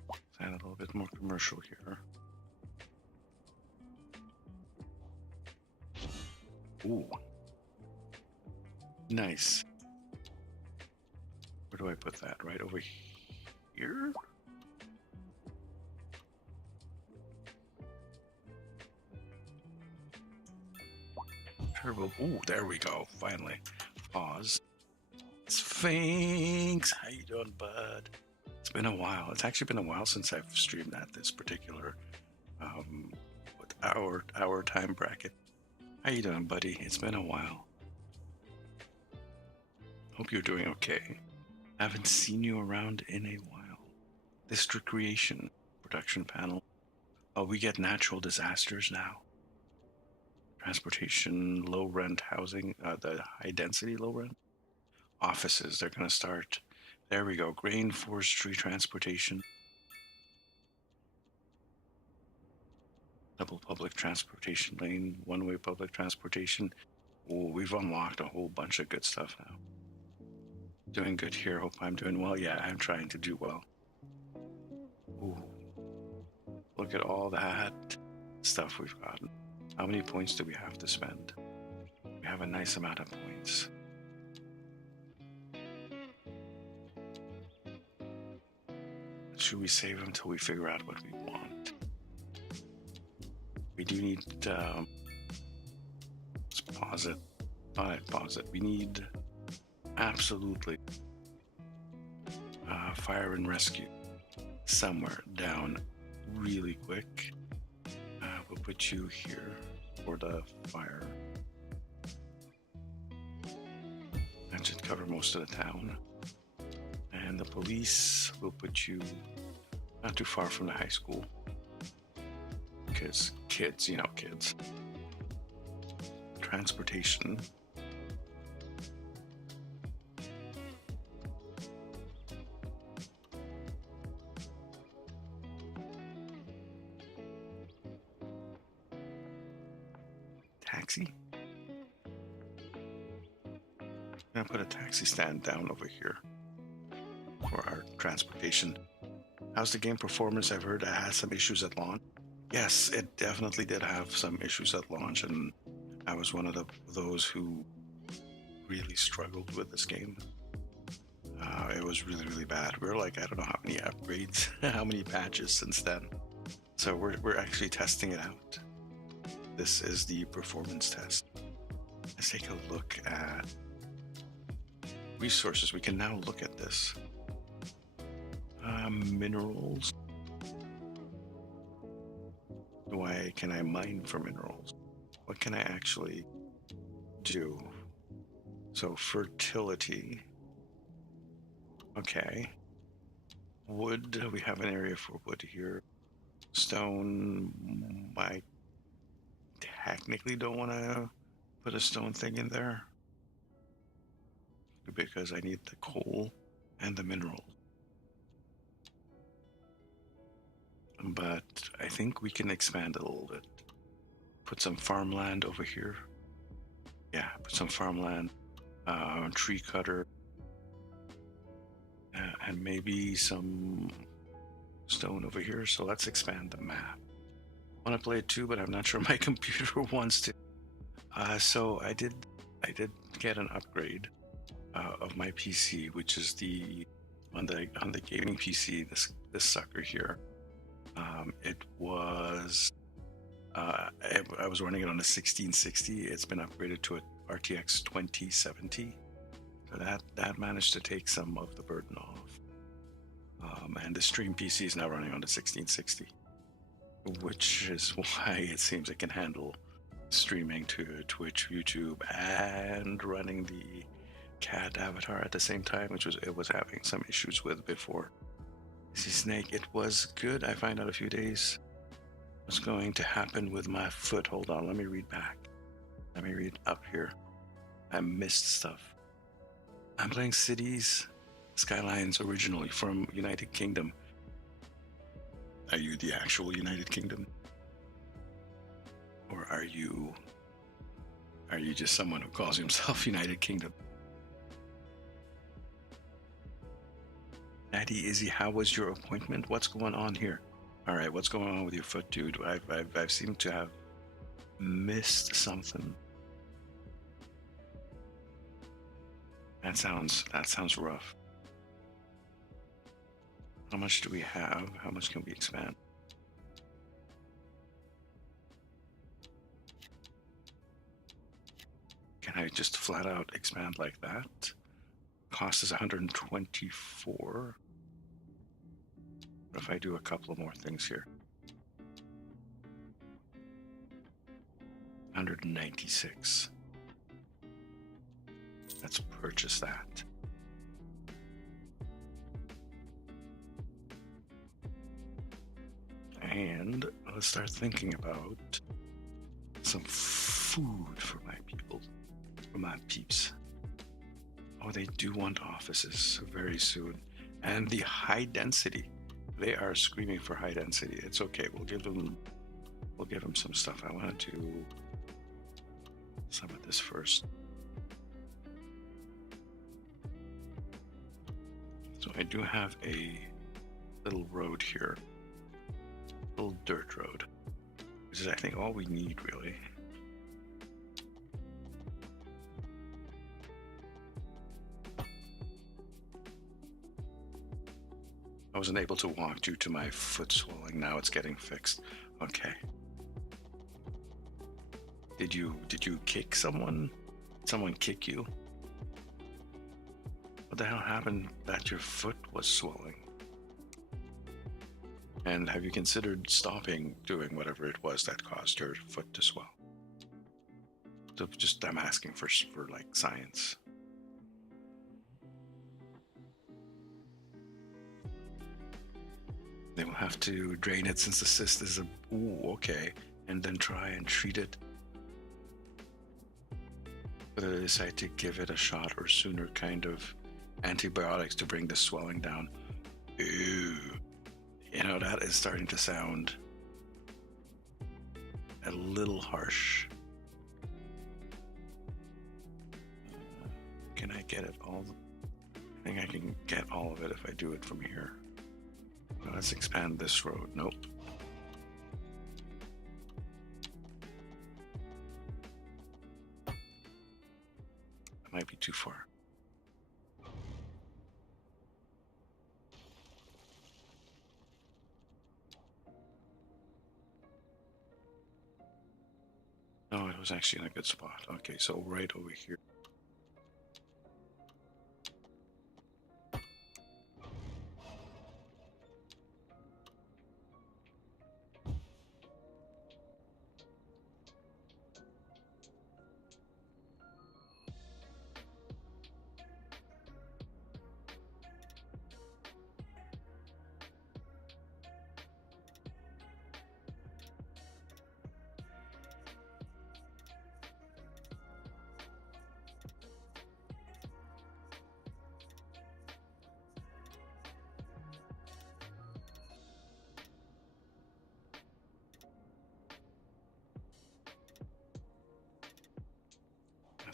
Let's add a little bit more commercial here. Ooh. Nice. Where do I put that? Right over here? Turbo. Ooh, there we go. Finally. Pause. Sphinx. How you doing, bud? It's been a while. It's actually been a while since I've streamed at this particular hour time bracket. How you doing, buddy? It's been a while. Hope you're doing okay. Haven't seen you around in a while. District Creation production panel. Oh, we get natural disasters now. Transportation, low rent housing, the high density low rent. Offices, they're going to start. There we go. Grain, forestry, transportation. Double public transportation lane, one-way public transportation. Oh, we've unlocked a whole bunch of good stuff now. Doing good here. Hope I'm doing well. Yeah, I'm trying to do well. Ooh. Look at all that stuff we've gotten. How many points do we have to spend? We have a nice amount of points. Should we save them until we figure out what we want? We do need, let's pause it. All right, pause it. We need absolutely fire and rescue somewhere down really quick. We'll put you here for the fire. That should cover most of the town. And the police, will put you not too far from the high school. Because kids, you know, kids. Transportation. Taxi. I'm gonna put a taxi stand down over here for our transportation. How's the game performance? I've heard it has some issues at launch. Yes, it definitely did have some issues at launch, and I was one of those who really struggled with this game. It was really, really bad. We were like, I don't know how many upgrades, how many patches since then. So we're actually testing it out. This is the performance test. Let's take a look at resources. We can now look at this. Minerals. Can I mine for minerals? What can I actually do? So fertility. Okay. Wood, we have an area for wood here. Stone, I technically don't want to put a stone thing in there because I need the coal and the mineral. But I think we can expand a little bit. Put some farmland over here. Yeah, put some farmland, tree cutter, and maybe some stone over here. So let's expand the map. I want to play it too, but I'm not sure my computer wants to. So I did get an upgrade of my PC, which is on the gaming PC. This sucker here. It was I was running it on a 1660. It's been upgraded to a RTX 2070. So that managed to take some of the burden off. And the stream PC is now running on the 1660, which is why it seems it can handle streaming to Twitch, YouTube, and running the cat avatar at the same time, which it was having some issues with before. See, Snake, it was good. I find out a few days what's going to happen with my foot. Hold on, let me read back. Let me read up here. I missed stuff. I'm playing Cities Skylines originally from United Kingdom. Are you the actual United Kingdom? Or are you just someone who calls himself United Kingdom? Daddy Izzy, how was your appointment? What's going on here? All right, what's going on with your foot, dude? I've seemed to have missed something. That sounds rough. How much do we have? How much can we expand? Can I just flat out expand like that? Cost is 124. What if I do a couple of more things here? 196. Let's purchase that. And let's start thinking about some food for my people, for my peeps. Oh, they do want offices very soon. And the high density. They are screaming for high density. It's okay. We'll give them some stuff. I want to do some of this first. So I do have a little road here. Little dirt road. Which is I think all we need really. I wasn't able to walk due to my foot swelling. Now it's getting fixed. Okay. Did you kick someone? Did someone kick you? What the hell happened that your foot was swelling? And have you considered stopping doing whatever it was that caused your foot to swell? So just I'm asking for like science. They will have to drain it since the cyst is okay, and then try and treat it. Whether they decide to give it a shot or sooner kind of antibiotics to bring the swelling down. Ew. You know, that is starting to sound a little harsh. Can I get it all? I think I can get all of it if I do it from here. Let's expand this road. Nope. That might be too far. No, it was actually in a good spot. Okay, so right over here.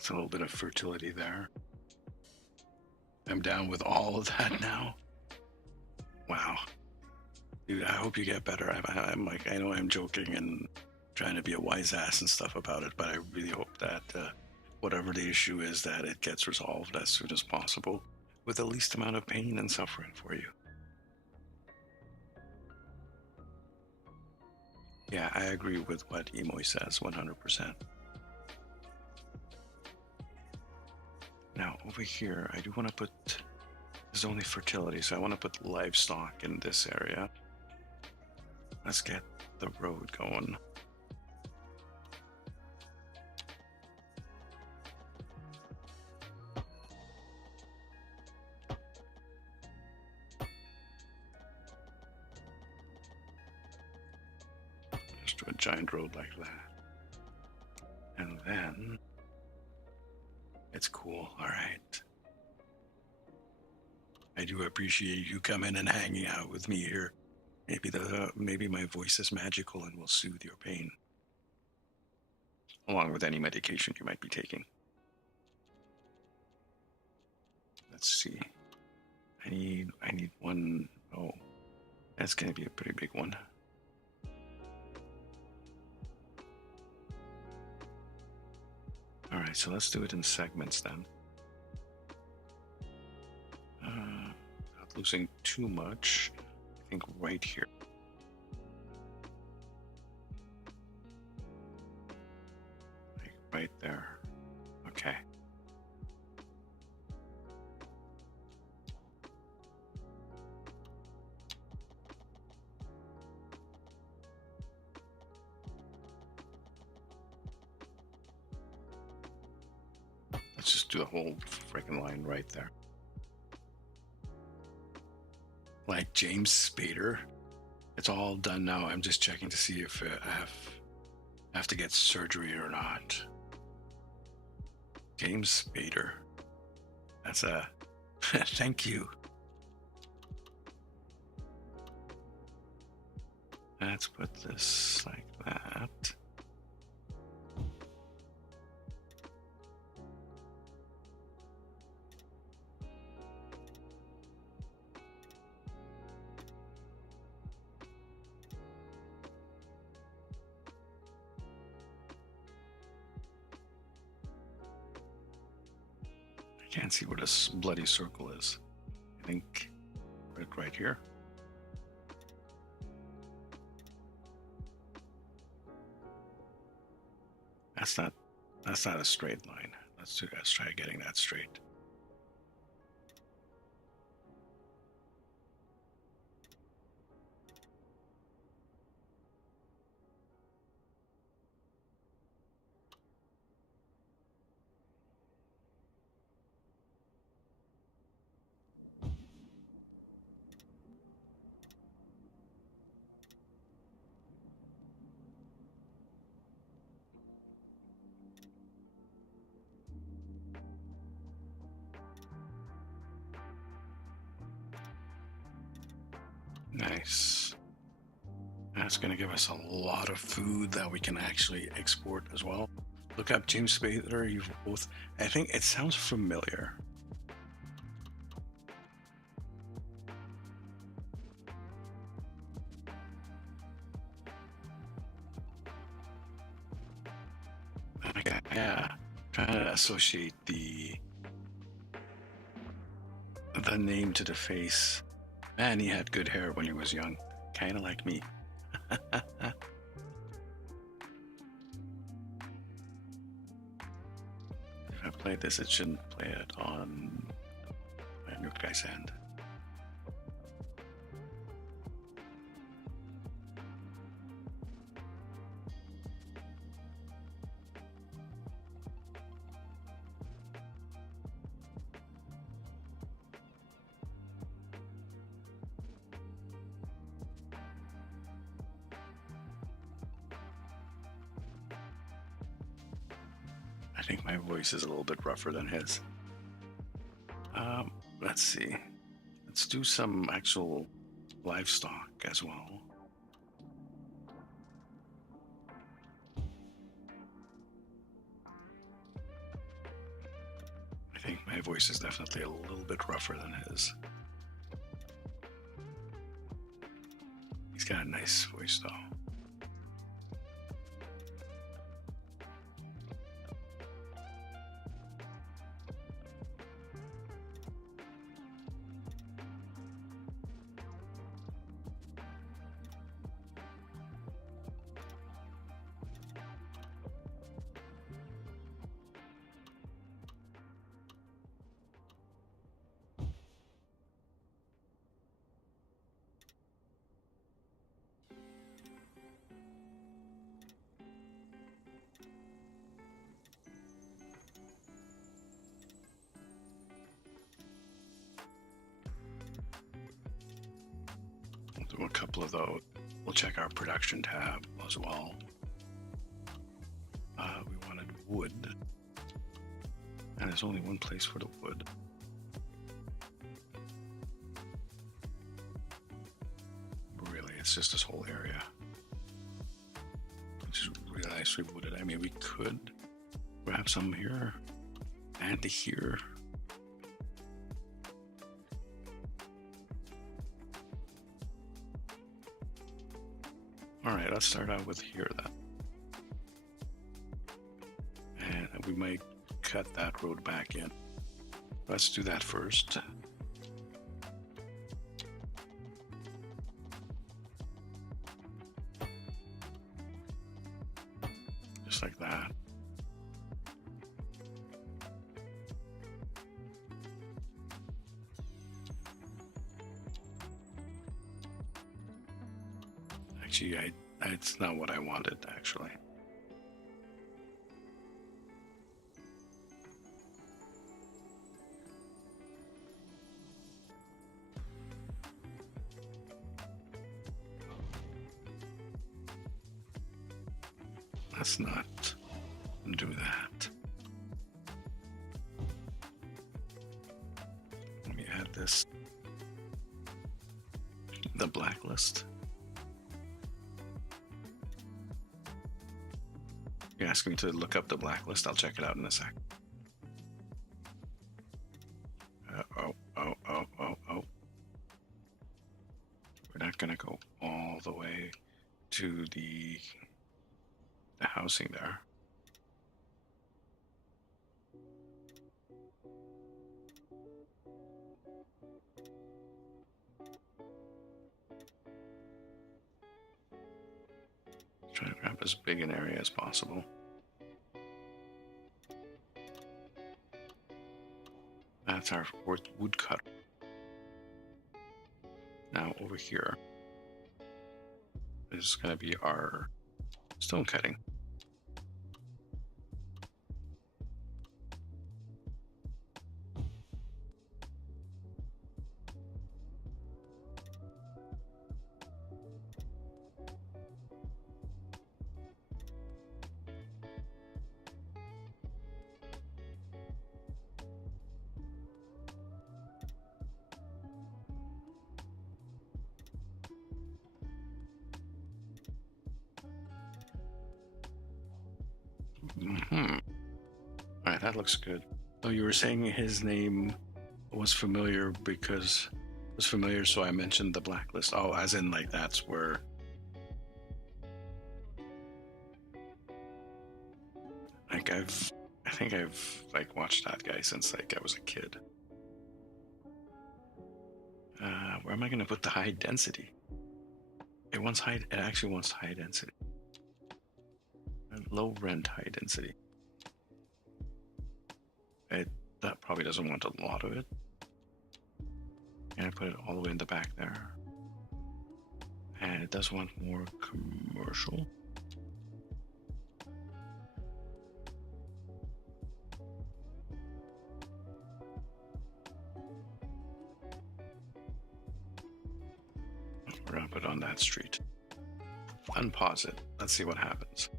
That's a little bit of fertility there. I'm down with all of that now. Wow. Dude, I hope you get better. I'm like, I know I'm joking and trying to be a wise ass and stuff about it, but I really hope that whatever the issue is, that it gets resolved as soon as possible with the least amount of pain and suffering for you. Yeah, I agree with what Emoy says 100%. Now, over here, I do want to put, there's only fertility, so I want to put livestock in this area. Let's get the road going. Just do a giant road like that. And then it's cool. All right. I do appreciate you coming and hanging out with me here. Maybe my voice is magical and will soothe your pain, along with any medication you might be taking. Let's see. I need one. Oh, that's gonna be a pretty big one. All right, so let's do it in segments then. Not losing too much. I think right here. Like right there. Okay. Let's just do the whole freaking line right there. Like James Spader. It's all done now. I'm just checking to see if I have to get surgery or not. James Spader. That's a thank you. Let's put this like that. Can't see where this bloody circle is. I think right here. That's not a straight line. Let's try getting that straight. Nice. That's going to give us a lot of food that we can actually export as well. Look up James Spader. You've both. I think it sounds familiar. Okay, yeah. Trying to associate the name to the face. Man, he had good hair when he was young. Kind of like me. If I play this, it shouldn't play it on my Nook guy's hand. I think my voice is a little bit rougher than his. Let's see. Let's do some actual livestock as well. My voice is definitely a little bit rougher than his. He's got a nice voice though. Do a couple of those. We'll check our production tab as well. We wanted wood, and there's only one place for the wood. Really, it's just this whole area, which is really nicely wooded. I mean, we could grab some here and here. All right, let's start out with here then. And we might cut that road back in. Let's do that first. Just like that. Actually, it's not what I wanted, actually. Let's not do that. Let me add this. The blacklist. You're asking me to look up the blacklist. I'll check it out in a sec. Oh. We're not gonna go all the way to the housing there. Try to grab as big an area as possible. That's our wood cut. Now over here is going to be our stone cutting. All right, that looks good. So you were saying his name was familiar because it was familiar, so I mentioned the blacklist. Oh, as in like that's where. Like I think I've like watched that guy since like I was a kid. Where am I gonna put the high density? It actually wants high density. Low rent, high density. That probably doesn't want a lot of it. And I put it all the way in the back there. And it does want more commercial. We're gonna put it on that street. Unpause it. Let's see what happens.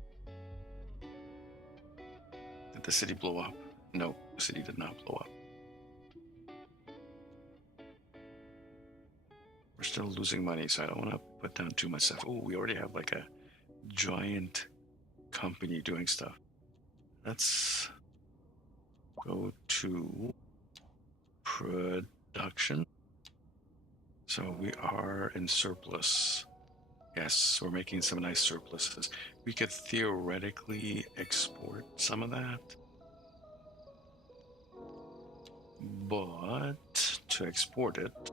Did the city blow up? No, the city did not blow up. We're still losing money, so I don't want to put down too much stuff. Oh, we already have like a giant company doing stuff. Let's go to production. So we are in surplus. Yes, we're making some nice surpluses. We could theoretically export some of that. But to export it,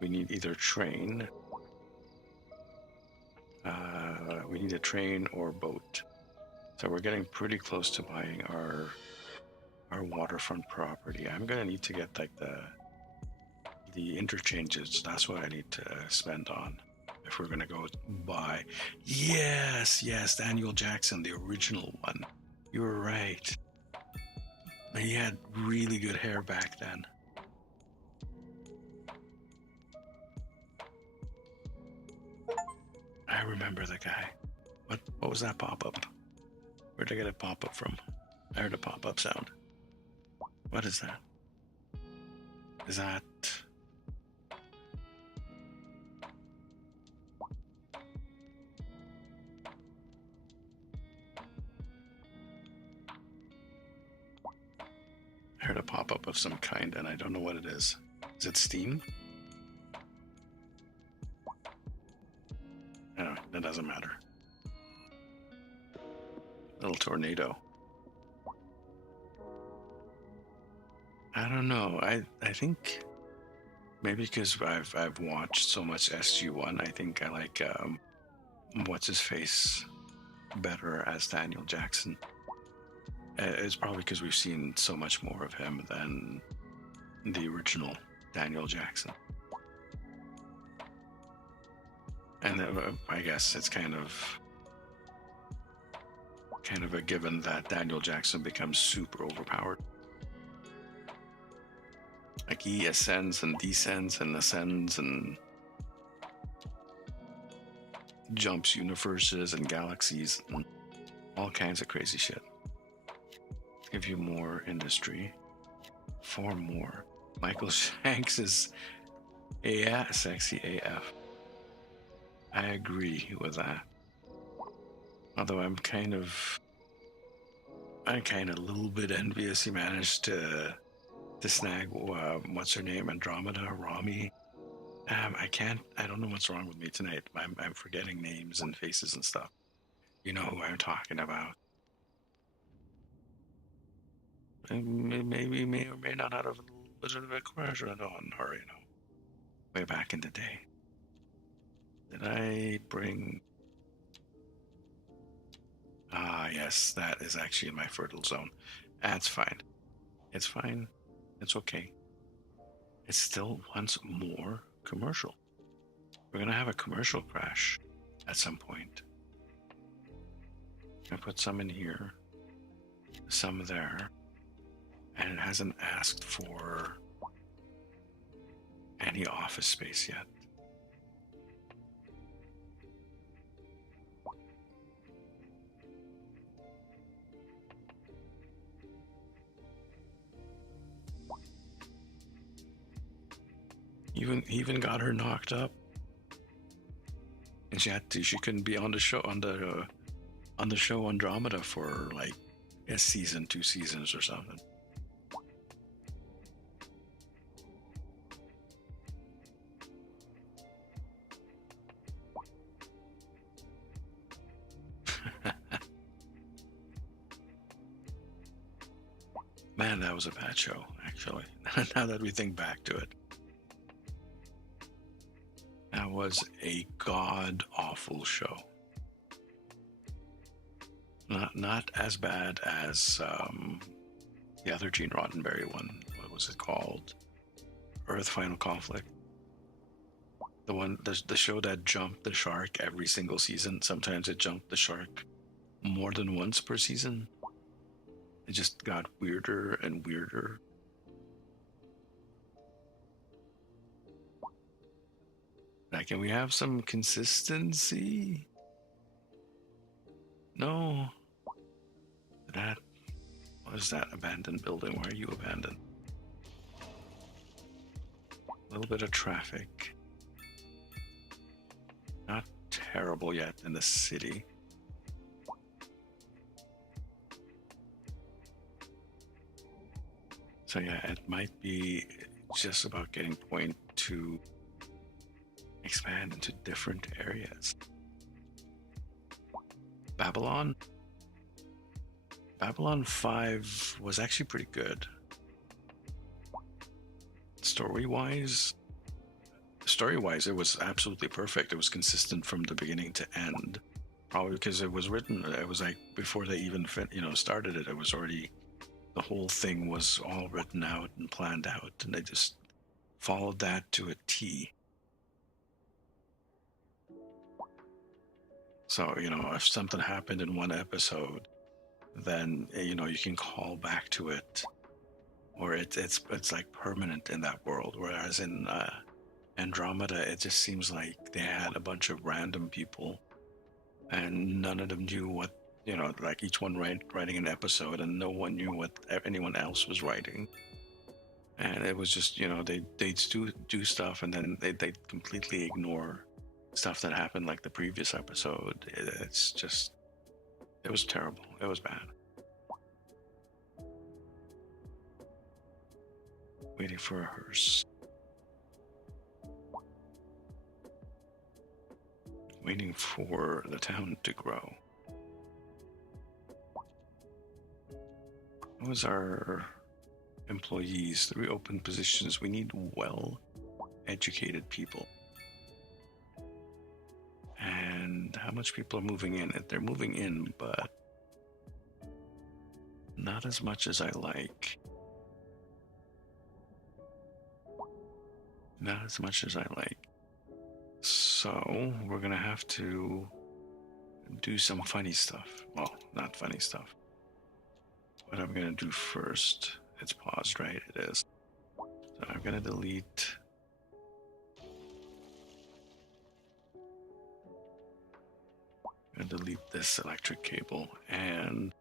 we need either train. We need a train or boat. So we're getting pretty close to buying our waterfront property. I'm gonna need to get like the interchanges. That's what I need to spend on if we're gonna go buy. Yes, Daniel Jackson, the original one. You were right. He had really good hair back then. I remember the guy. What was that pop-up? Where'd I get a pop-up from? I heard a pop-up sound. What is that? Is that... I heard a pop-up of some kind and I don't know what it is. Is it Steam? No, that doesn't matter. Little tornado. I don't know. I think maybe because I've watched so much SG1, I think I like what's his face better as Daniel Jackson. It's probably because we've seen so much more of him than the original Daniel Jackson. And I guess it's kind of a given that Daniel Jackson becomes super overpowered. Like he ascends and descends and ascends and jumps universes and galaxies and all kinds of crazy shit. Give you more industry. 4 more. Michael Shanks is sexy AF. I agree with that. Although I'm kind of a little bit envious he managed to snag what's her name, Andromeda, Rami. I don't know what's wrong with me tonight. I'm forgetting names and faces and stuff. You know who I'm talking about. Maybe may or may not have a little bit of a crush on her, way back in the day. Did I bring... yes, that is actually in my fertile zone. That's fine. It's fine. It's okay. It still wants more commercial. We're going to have a commercial crash at some point. I put some in here, some there, and it hasn't asked for any office space yet. Even got her knocked up, and she couldn't be on the show Andromeda for like a season, 2 seasons or something. Man, that was a bad show, actually. Now that we think back to it. That was a god-awful show. Not as bad as the other Gene Roddenberry one. What was it called? Earth Final Conflict. The show that jumped the shark every single season. Sometimes it jumped the shark more than once per season. It just got weirder and weirder. Like, can we have some consistency? No. What is that abandoned building? Why are you abandoned? A little bit of traffic. Not terrible yet in the city. So yeah, it might be just about getting point to expand into different areas. Babylon 5 was actually pretty good. Story-wise, it was absolutely perfect. It was consistent from the beginning to end. Probably because it was written, it was like before they even started it, it was already, the whole thing was all written out and planned out, and they just followed that to a T. So, if something happened in one episode, then, you can call back to it, or it's like permanent in that world. Whereas in Andromeda, it just seems like they had a bunch of random people, and none of them knew what, like each one writing an episode, and no one knew what anyone else was writing. And it was just, they'd do stuff, and then they'd completely ignore stuff that happened like the previous episode. It's just, it was terrible. It was bad. Waiting for a hearse. Waiting for the town to grow. What was our employees? 3 open positions. We need well-educated people. And how much people are moving in? They're moving in, but not as much as I like. Not as much as I like. So we're gonna have to do some funny stuff. Well, not funny stuff. What I'm gonna do first, it's paused, right? It is. So I'm gonna delete this electric cable and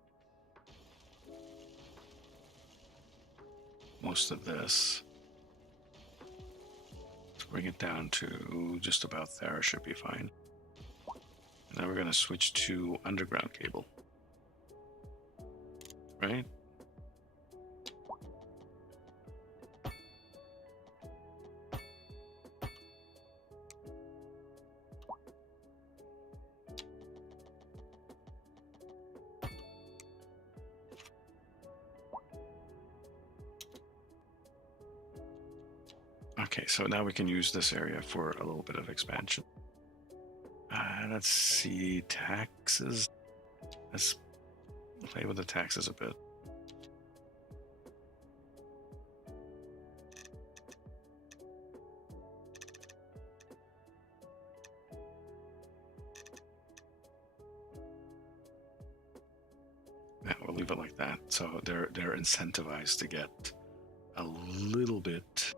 most of this. Let's bring it down to just about there. Should be fine. And now we're gonna switch to underground cable. Right? Okay, so now we can use this area for a little bit of expansion. Let's see, taxes. Let's play with the taxes a bit. Yeah, we'll leave it like that. So they're incentivized to get a little bit.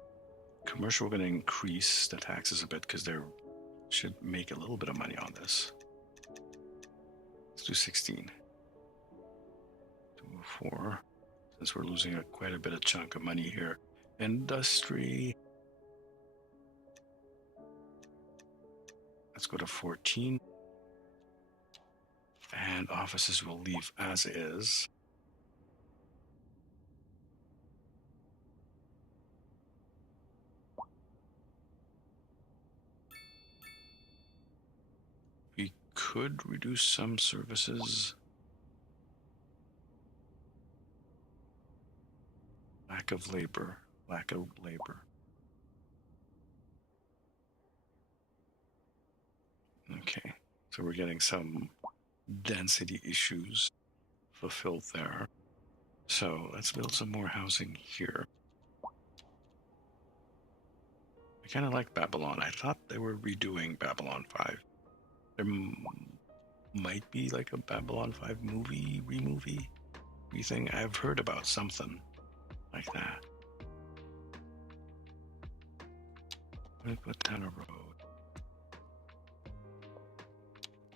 Commercial, we're going to increase the taxes a bit because they should make a little bit of money on this. Let's do 16. 204. Since we're losing quite a bit of chunk of money here. Industry. Let's go to 14. And offices will leave as is. We could reduce some services. Lack of labor. Okay, so we're getting some density issues fulfilled there. So let's build some more housing here. I kind of like Babylon. I thought they were redoing Babylon 5. There might be like a Babylon 5 movie thing. I've heard about something like that. I'm gonna put down a road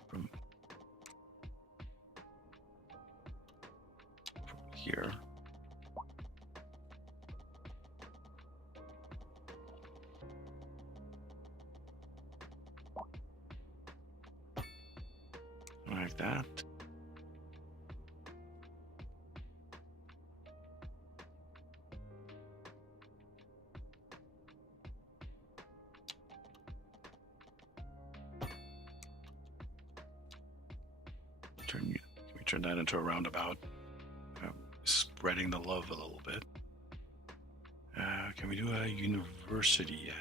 from here. Like that. turn that into a roundabout. Spreading the love a little bit. Can we do a university yet?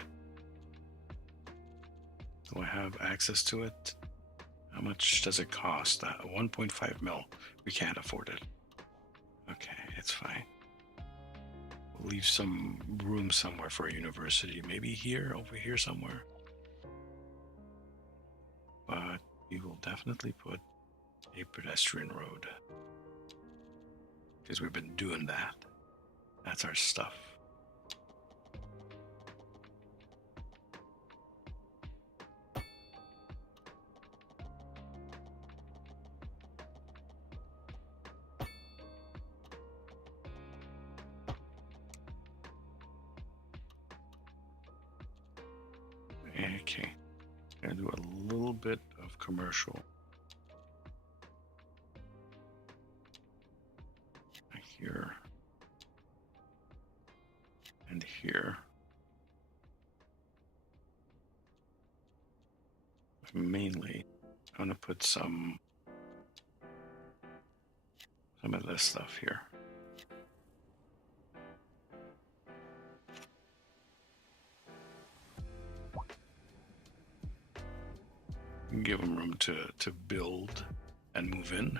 Do I have access to it? How much does it cost? 1.5 mil. We can't afford it. Okay, it's fine. We'll leave some room somewhere for a university. Maybe here, over here somewhere. But we will definitely put a pedestrian road. Because we've been doing that. That's our stuff. Okay, I'm gonna do a little bit of commercial. Here and here. Mainly, I'm gonna put some of this stuff here. Give them room to build and move in.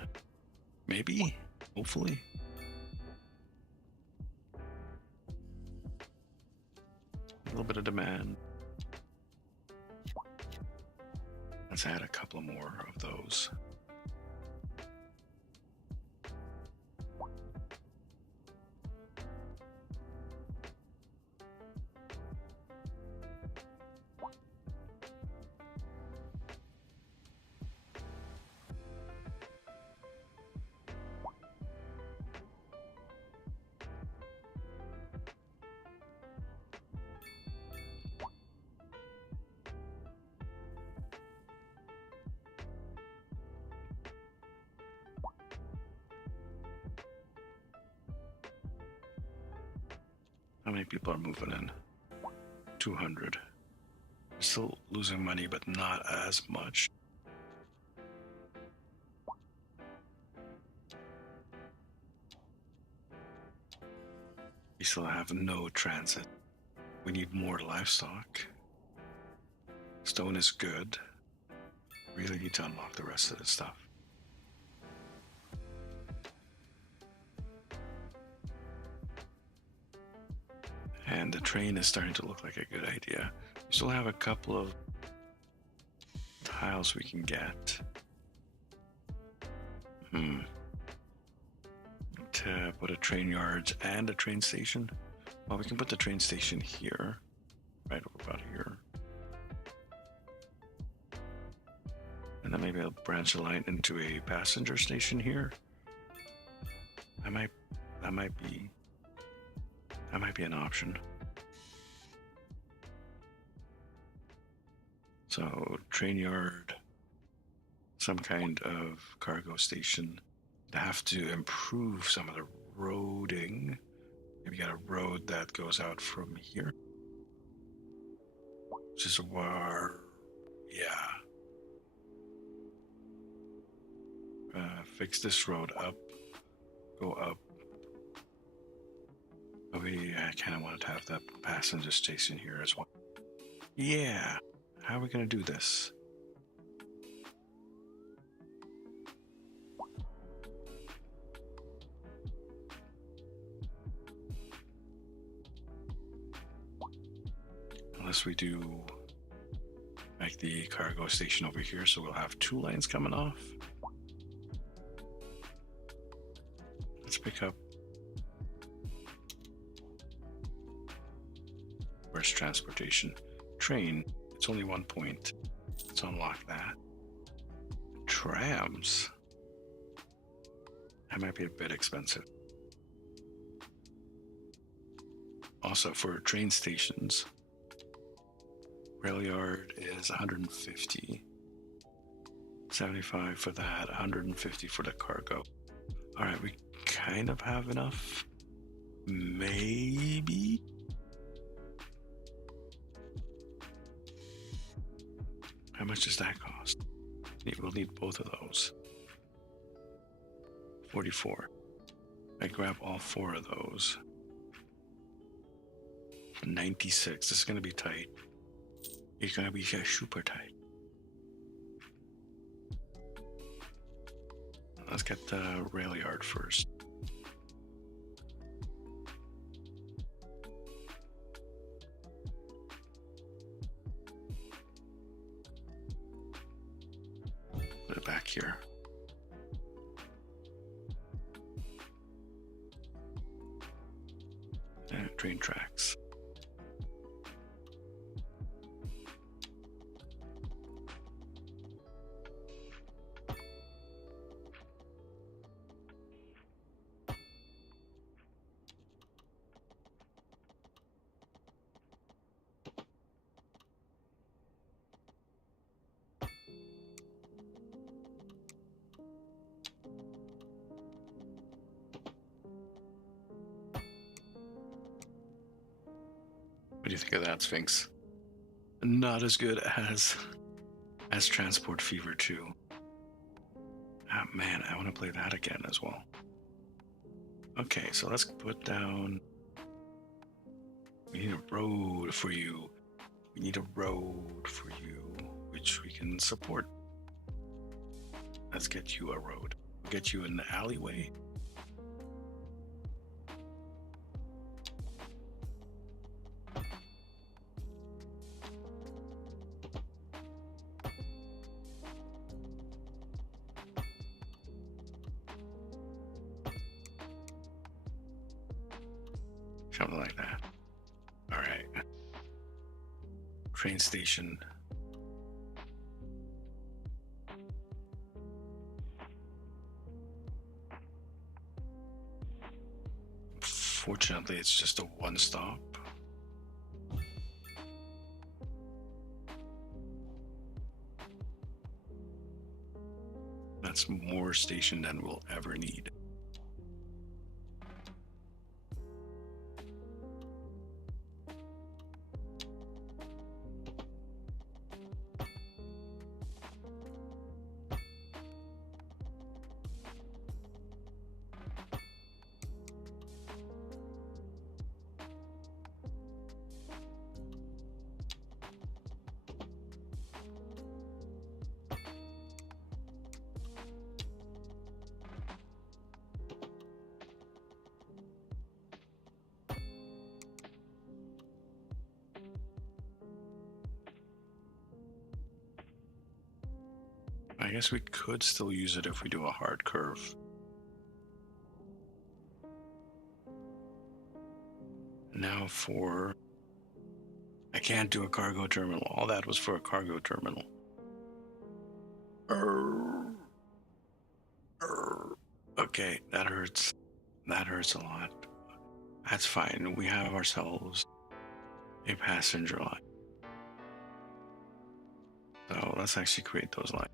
Maybe, hopefully. A little bit of demand. Let's add a couple more of those. How many people are moving in? 200. We're still losing money, but not as much. We still have no transit. We need more livestock. Stone is good. Really need to unlock the rest of the stuff. And the train is starting to look like a good idea. We still have a couple of tiles we can get. To put a train yard and a train station. Well, we can put the train station here, right over about here. And then maybe I'll branch a line into a passenger station here. That might be an option. So train yard, some kind of cargo station. I have to improve some of the roading. Maybe got a road that goes out from here. Which is where, yeah. Fix this road up, go up. I kind of wanted to have that passenger station here as well. Yeah, how are we going to do this? Unless we do like the cargo station over here, so we'll have 2 lines coming off. Let's pick up. Where's transportation? Train. It's only 1 point. Let's unlock that. Trams. That might be a bit expensive. Also, for train stations, rail yard is 150. 75 for that, 150 for the cargo. All right, we kind of have enough. Maybe. How much does that cost? We'll need both of those. 44. I grab all 4 of those. 96. This is going to be tight. It's going to be super tight. Let's get the rail yard first. Put it back here. And train tracks. What do you think of that, Sphinx? Not as good as Transport Fever 2. Ah, man, I want to play that again as well. Okay, so let's put down... We need a road for you. We need a road for you, which we can support. Let's get you a road. We'll get you an alleyway. Something like that. All right. Train station. Fortunately, it's just a one stop. That's more station than we'll ever need. I guess we could still use it if we do a hard curve. Now for... I can't do a cargo terminal. All that was for a cargo terminal. Okay, that hurts. That hurts a lot. That's fine. We have ourselves a passenger line. So let's actually create those lines.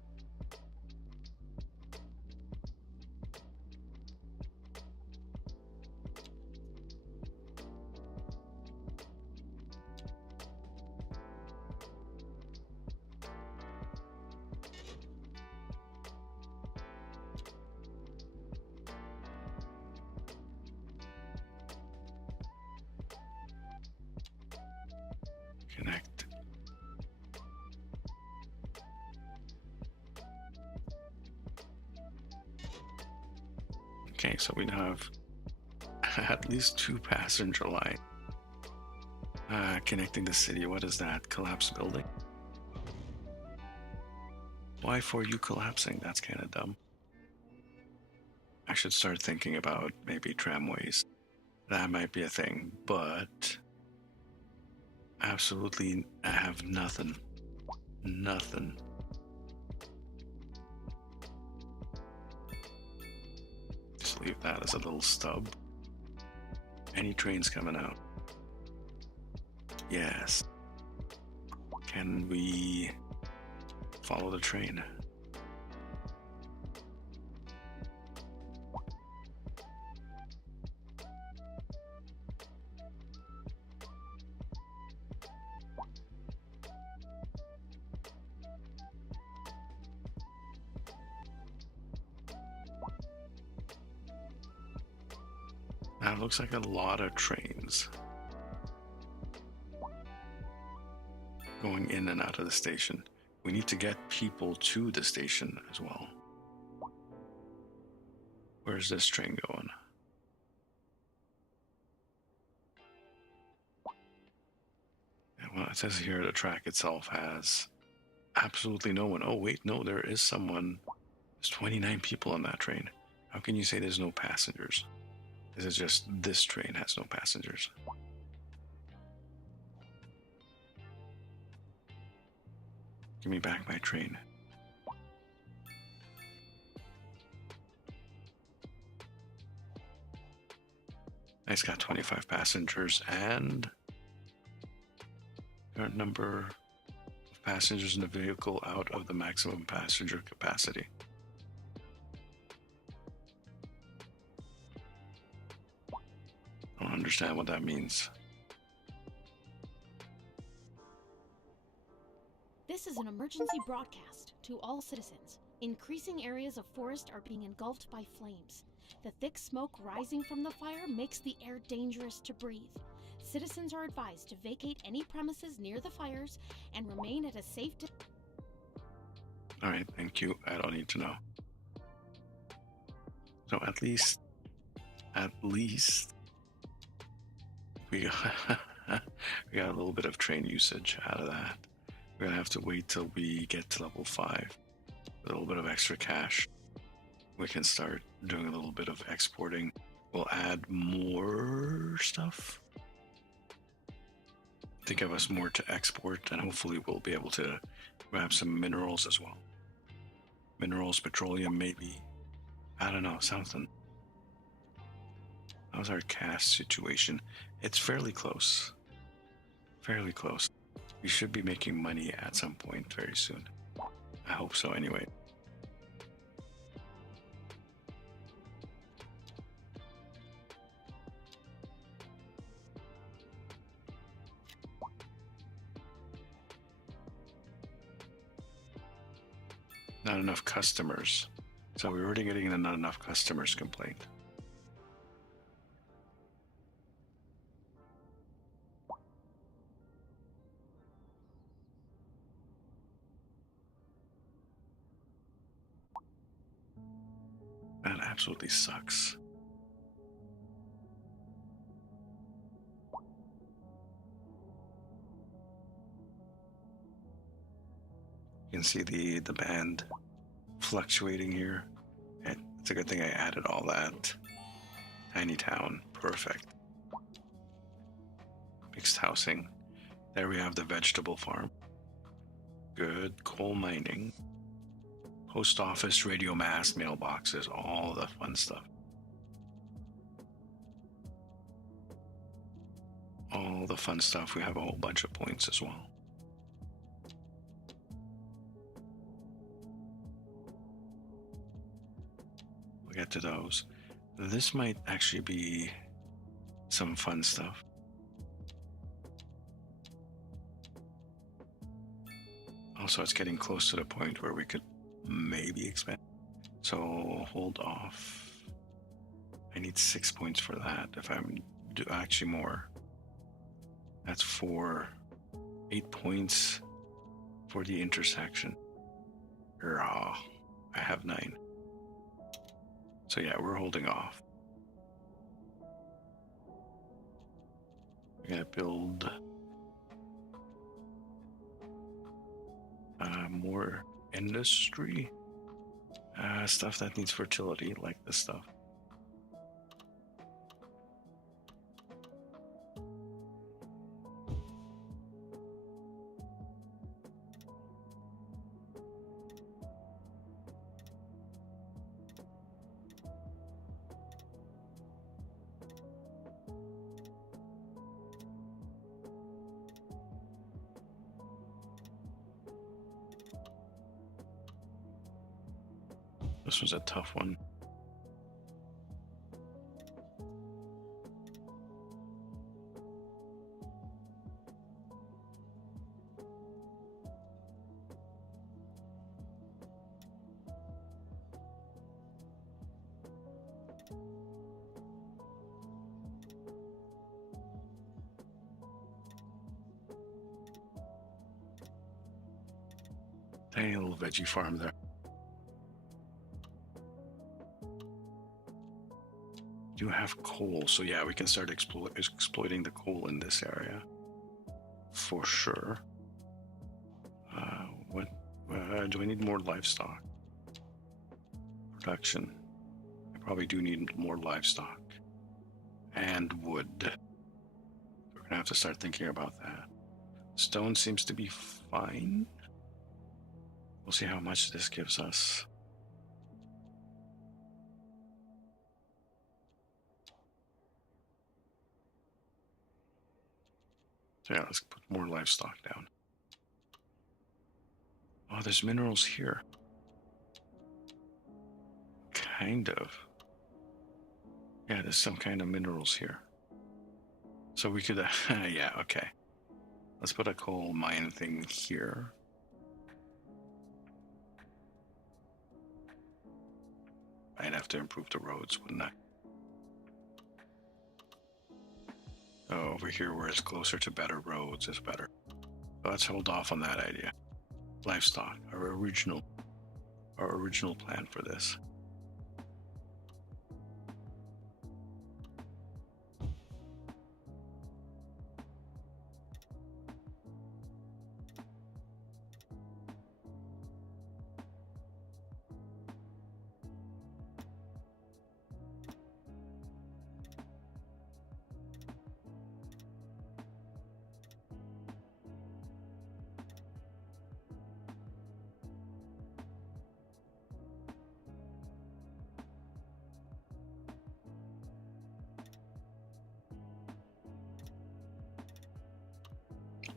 Connect. Okay, so we now have at least 2 passenger lines connecting the city. What is that? Collapsed building? Why for you collapsing? That's kind of dumb. I should start thinking about maybe tramways. That might be a thing, but absolutely I have nothing. Nothing. Just leave that as a little stub. Any trains coming out? Yes. Can we follow the train? Now it looks like a lot of trains going in and out of the station. We need to get people to the station as well. Where's this train going? Well, it says here the track itself has absolutely no one. Oh, wait, no, there is someone. There's 29 people on that train. How can you say there's no passengers? Is it just this train has no passengers? Give me back my train. It's got 25 passengers and current number of passengers in the vehicle out of the maximum passenger capacity. I don't understand what that means. This is an emergency broadcast to all citizens. Increasing areas of forest are being engulfed by flames. The thick smoke rising from the fire makes the air dangerous to breathe. Citizens are advised to vacate any premises near the fires and remain at a safe distance. All right, thank you. I don't need to know. So at least we got, we got a little bit of train usage out of that. We're gonna have to wait till we get to level 5. A little bit of extra cash. We can start doing a little bit of exporting. We'll add more stuff to give us more to export, and hopefully we'll be able to grab some minerals as well. Minerals, petroleum, maybe. I don't know, something. How's our cash situation? It's fairly close. Fairly close. We should be making money at some point very soon. I hope so anyway. Not enough customers. So we're already getting the not enough customers complaint. That absolutely sucks. You can see the band fluctuating here. It's a good thing I added all that. Tiny town, perfect. Mixed housing. There we have the vegetable farm. Good. Coal mining. Post office, radio mast, mailboxes, all the fun stuff. All the fun stuff. We have a whole bunch of points as well. We'll get to those. This might actually be some fun stuff. Also, it's getting close to the point where we could maybe expand. So hold off. I need 6 points for that. If I'm actually more, that's 8 points for the intersection. I have 9. So yeah, we're holding off. We're gonna build more industry. Stuff that needs fertility, like this stuff. This was a tough one. Tiny little veggie farm there. Do have coal, so yeah, we can start exploiting the coal in this area for sure. What do I need? More livestock production. I probably do need more livestock and wood. We're gonna have to start thinking about that. Stone seems to be fine. We'll see how much this gives us. So yeah, let's put more livestock down. Oh, there's minerals here. Kind of. Yeah, there's some kind of minerals here. So we could, yeah, okay. Let's put a coal mine thing here. I'd have to improve the roads, wouldn't I? Oh, over here where it's closer to better roads is better. So let's hold off on that idea. Livestock, our original plan for this.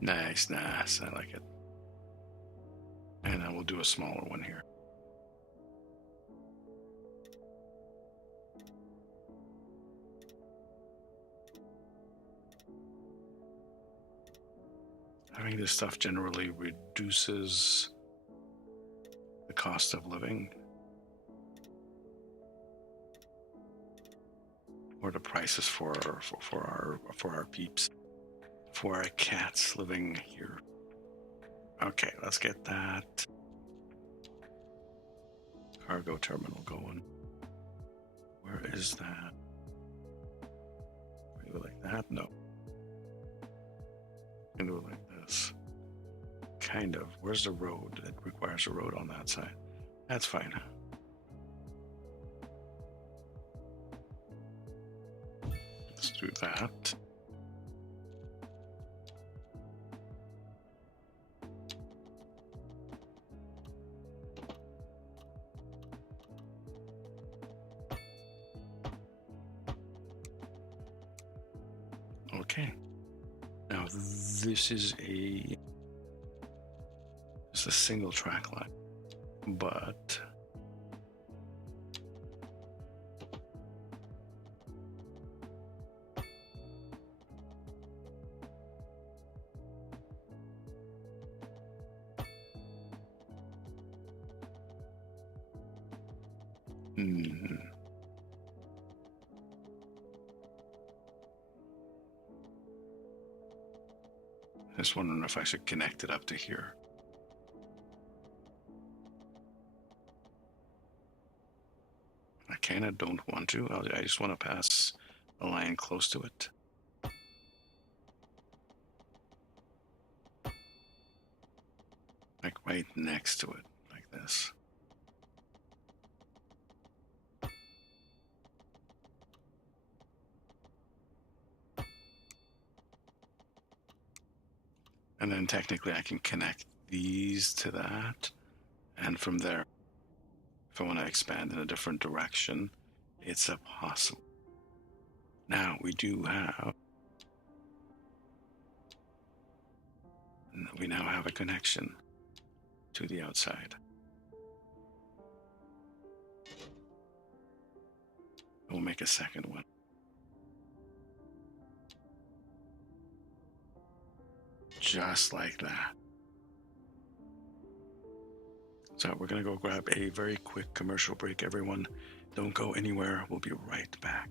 Nice, I like it. And I will do a smaller one here. Having this stuff generally reduces the cost of living, or the prices for our peeps, for our cats living here. Okay, let's get that cargo terminal going. Where is that? Do it like that? No. Can do it like this. Kind of. Where's the road? It requires a road on that side. That's fine. Let's do that. Okay. Now this is it's a single track line, but just wondering if I should connect it up to here. I kind of don't want to. I just want to pass a line close to it. Like right next to it, like this. And then technically I can connect these to that. And from there, if I want to expand in a different direction, it's possible. Now we do have, we now have a connection to the outside. We'll make a second one. Just like that. So we're going to go grab a very quick commercial break, everyone. Don't go anywhere. We'll be right back.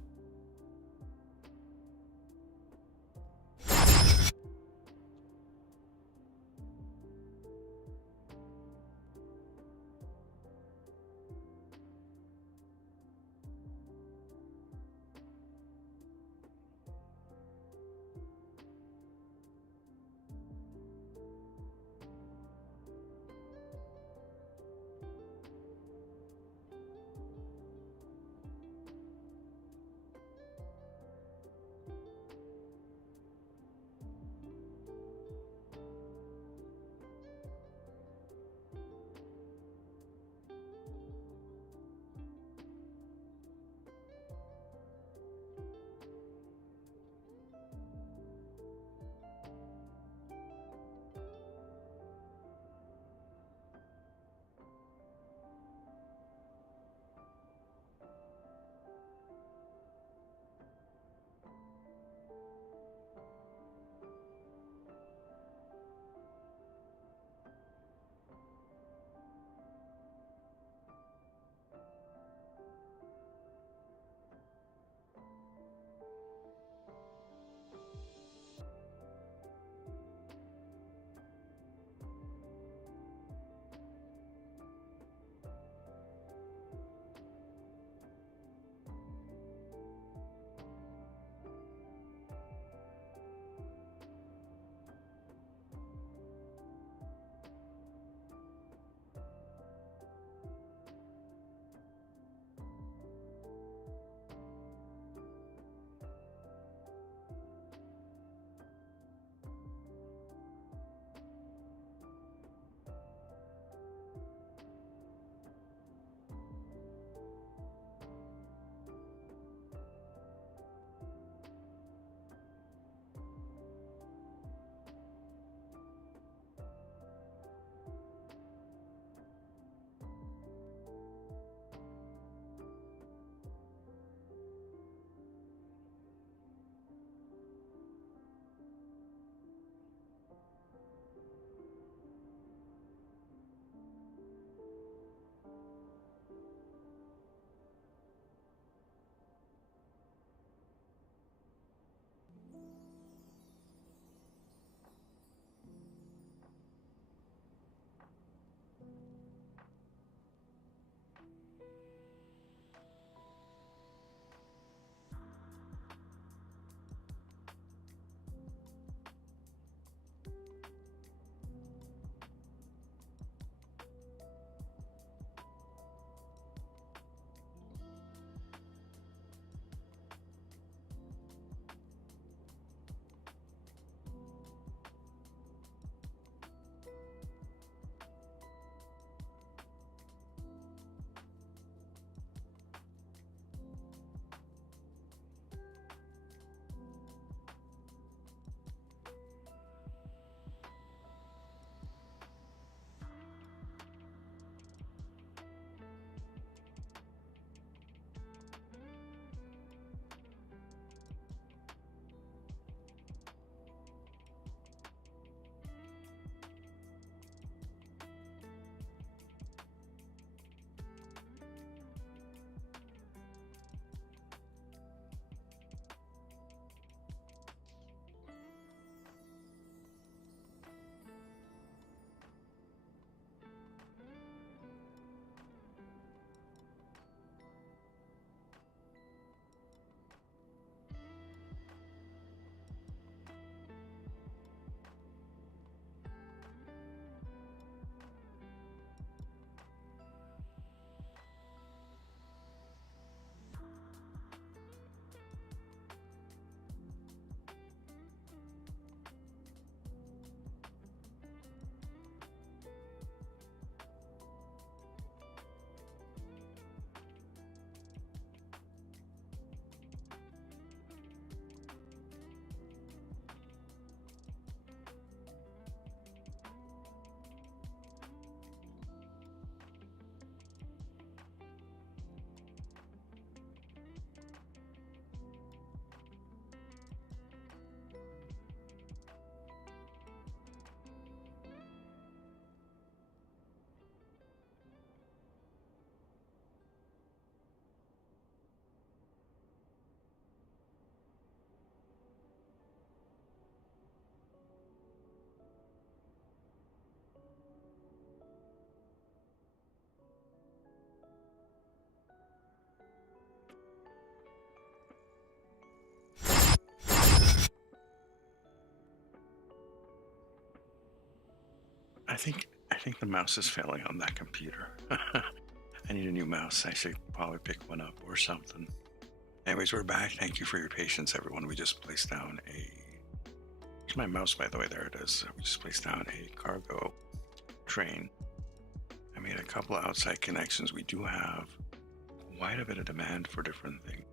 think the mouse is failing on that computer. I need a new mouse. I should probably pick one up or something. Anyways, we're back. Thank you for your patience, everyone. We just placed down a... Here's my mouse, by the way. There it is. We just placed down a cargo train. I made a couple of outside connections. We do have quite a bit of demand for different things.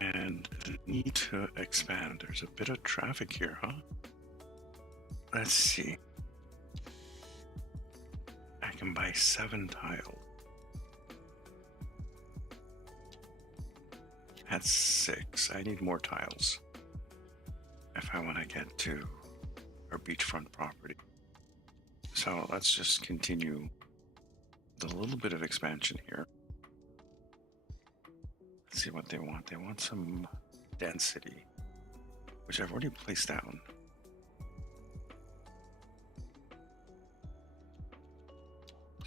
And need to expand. There's a bit of traffic here, huh? Let's see. I can buy 7 tiles. That's 6. I need more tiles if I want to get to our beachfront property. So let's just continue with a little bit of expansion here. Let's see what they want. They want some density, which I've already placed down.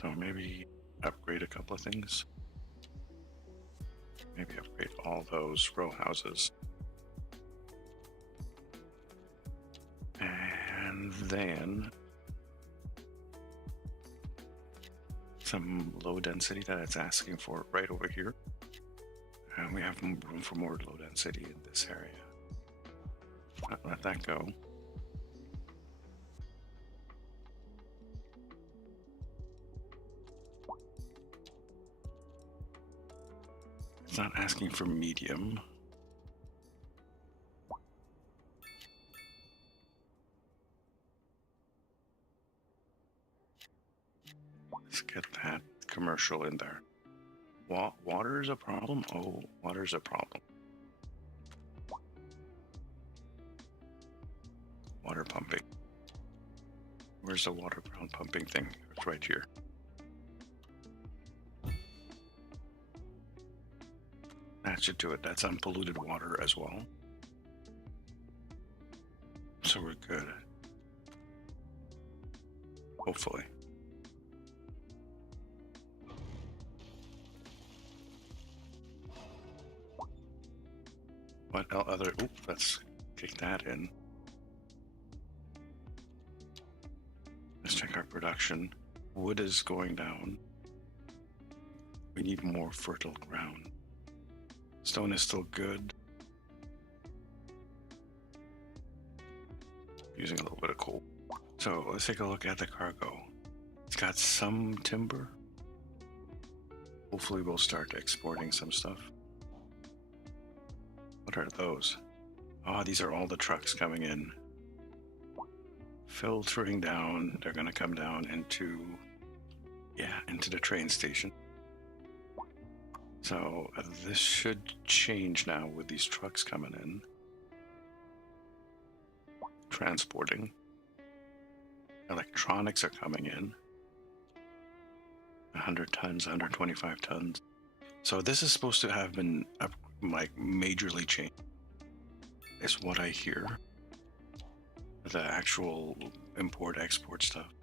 So maybe upgrade a couple of things. Maybe upgrade all those row houses. And then some low density that it's asking for right over here. And we have room for more low density in this area. Let that go. It's not asking for medium. Let's get that commercial in there. Water is a problem? Oh, water's a problem. Water pumping. Where's the water pumping thing? It's right here. That should do it. That's unpolluted water as well. So we're good. Hopefully. What other... Oop, let's kick that in. Let's check our production. Wood is going down. We need more fertile ground. Stone is still good. Using a little bit of coal. So let's take a look at the cargo. It's got some timber. Hopefully we'll start exporting some stuff. What are those? Oh, these are all the trucks coming in. Filtering down. They're going to come down into the train station. So this should change now with these trucks coming in. Transporting. Electronics are coming in. 100 tons, 125 tons. So this is supposed to have been majorly changed. Is what I hear. The actual import-export stuff.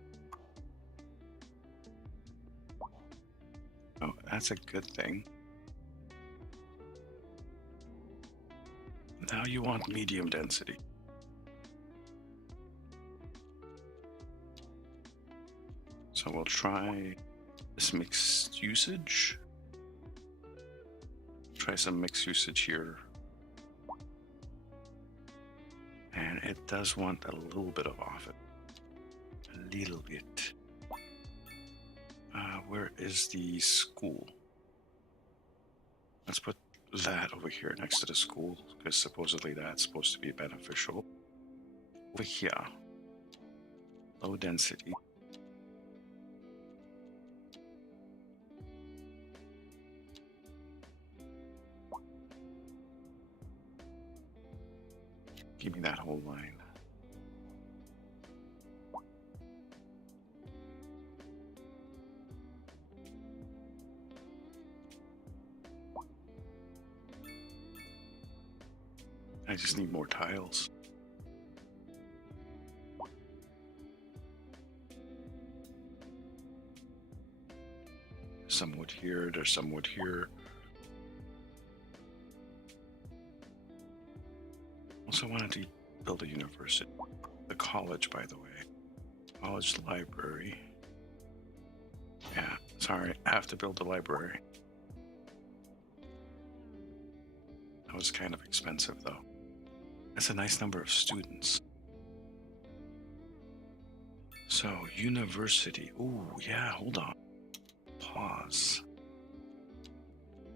Oh, that's a good thing. Now you want medium density. So we'll try this mixed usage. Try some mixed usage here. And it does want a little bit of off it. A little bit. Where is the school? Let's put that over here next to the school, because supposedly that's supposed to be beneficial. Over here. Low density. Give me that whole line. I just need more tiles. Some wood here, there's some wood here. Also wanted to build a university. The college, by the way. College library. Yeah, sorry, I have to build a library. That was kind of expensive, though. That's a nice number of students. So, university. Ooh, yeah, hold on. Pause.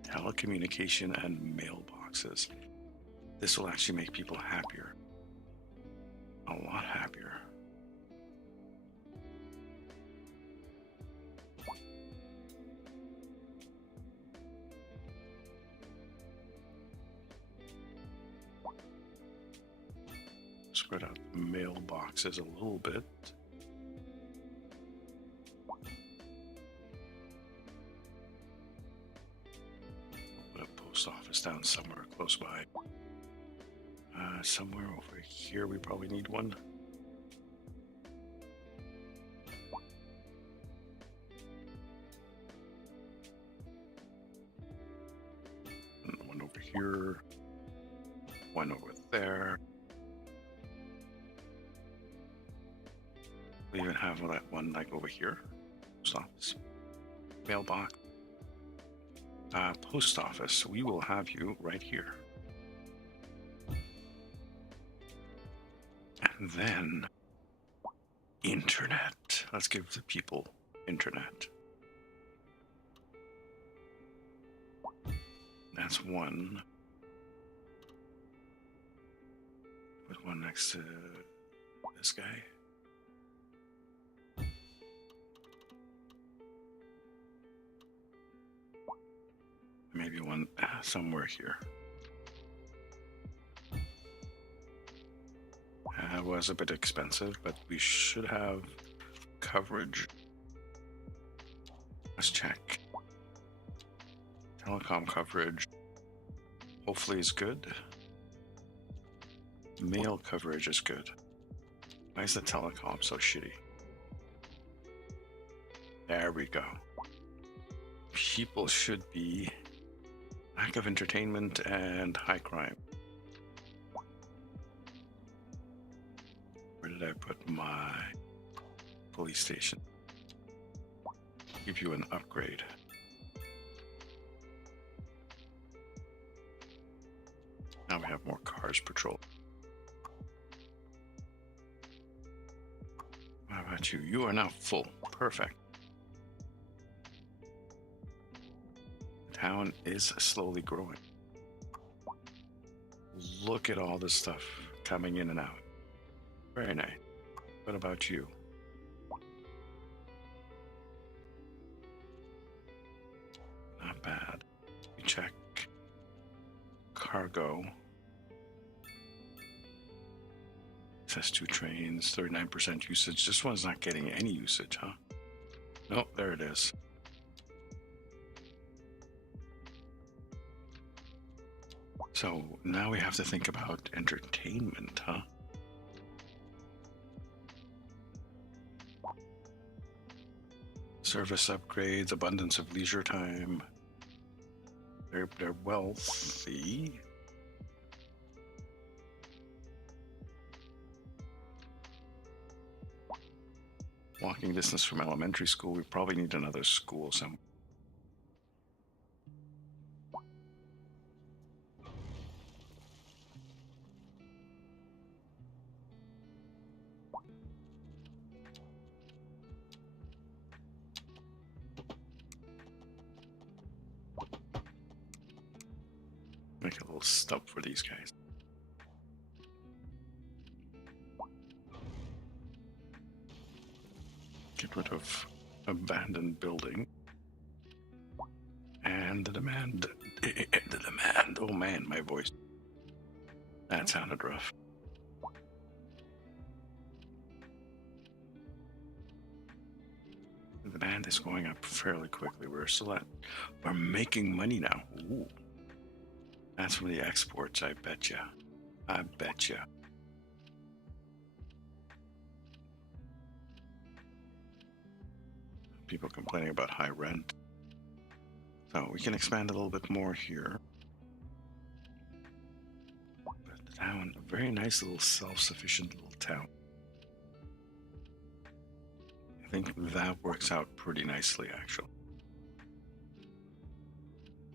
Telecommunication and mailboxes. This will actually make people happier. A lot happier. Spread out the mailboxes a little bit. Put a post office down somewhere close by. Somewhere over here we probably need one. And one over here. One over there. We even have that one like over here. Post office. Mailbox. Post office. We will have you right here. And then internet. Let's give the people internet. That's one. Put one next to this guy. Maybe one somewhere here. It was a bit expensive, but we should have coverage. Let's check. Telecom coverage hopefully is good. Mail coverage is good. Why is the telecom so shitty? There we go. People should be lack of entertainment and high crime. Where did I put my police station? Give you an upgrade. Now we have more cars patrol. How about you? You are now full. Perfect. Town is slowly growing. Look at all this stuff coming in and out. Very nice. What about you? Not bad. We check cargo. It says 2 trains, 39% usage. This one's not getting any usage, huh? Nope, there it is. So now we have to think about entertainment, huh? Service upgrades, abundance of leisure time. They're wealthy. Walking distance from elementary school. We probably need another school somewhere. Make a little stub for these guys. Get rid of abandoned building. And the demand. The demand. Oh man, my voice. That sounded rough. The demand is going up fairly quickly. We're making money now. Ooh. That's from the exports, I betcha. I betcha. People complaining about high rent. So we can expand a little bit more here. But town. A very nice little self-sufficient little town. I think that works out pretty nicely, actually.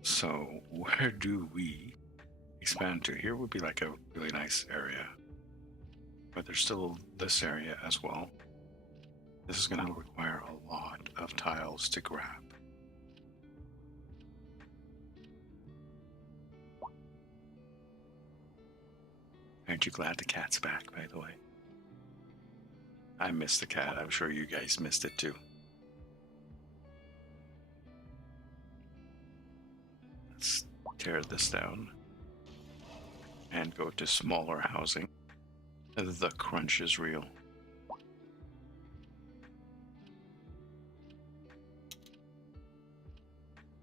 So where do we expand to? Here would be like a really nice area, but there's still this area as well. This is going to require a lot of tiles to grab. Aren't you glad the cat's back, by the way? I missed the cat. I'm sure you guys missed it too. Let's tear this down and go to smaller housing. The crunch is real.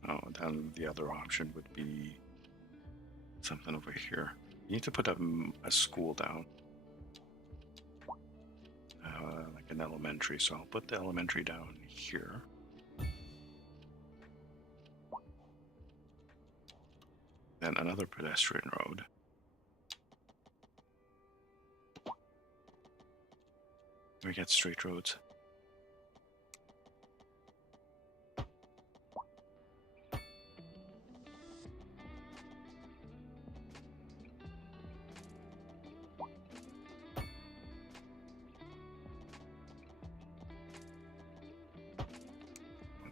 Oh, then the other option would be something over here. You need to put a school down. Like an elementary, so I'll put the elementary down here. Then another pedestrian road. We get straight roads.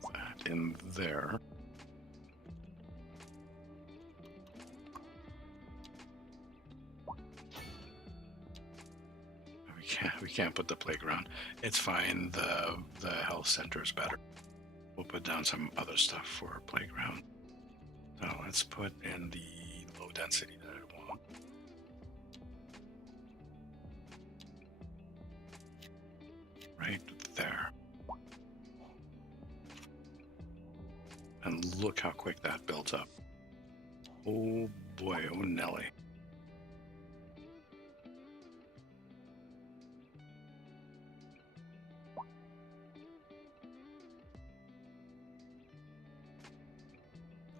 Put that in there. We can't put the playground. It's fine. The health center is better. We'll put down some other stuff for a playground. So let's put in the low density that I want. Right there. And look how quick that builds up. Oh boy, oh Nelly.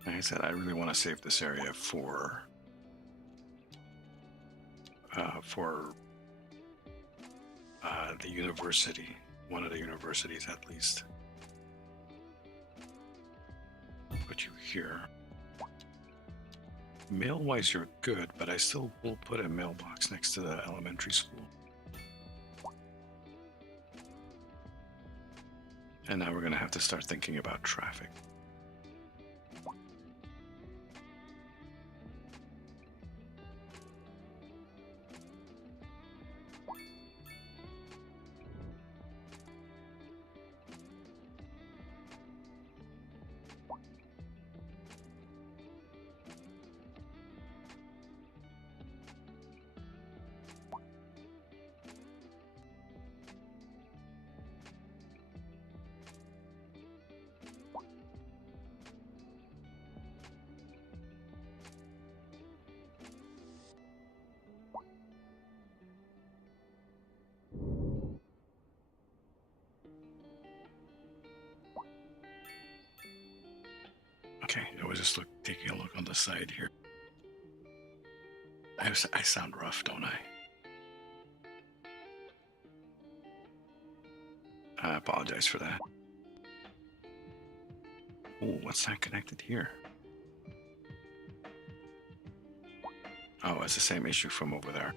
Like I said, I really want to save this area for the university, one of the universities at least. Put you here. Mail-wise, you're good, but I still will put a mailbox next to the elementary school. And now we're going to have to start thinking about traffic. Okay, I was just taking a look on the side here. I sound rough, don't I? I apologize for that. Oh, what's that connected here? Oh, it's the same issue from over there.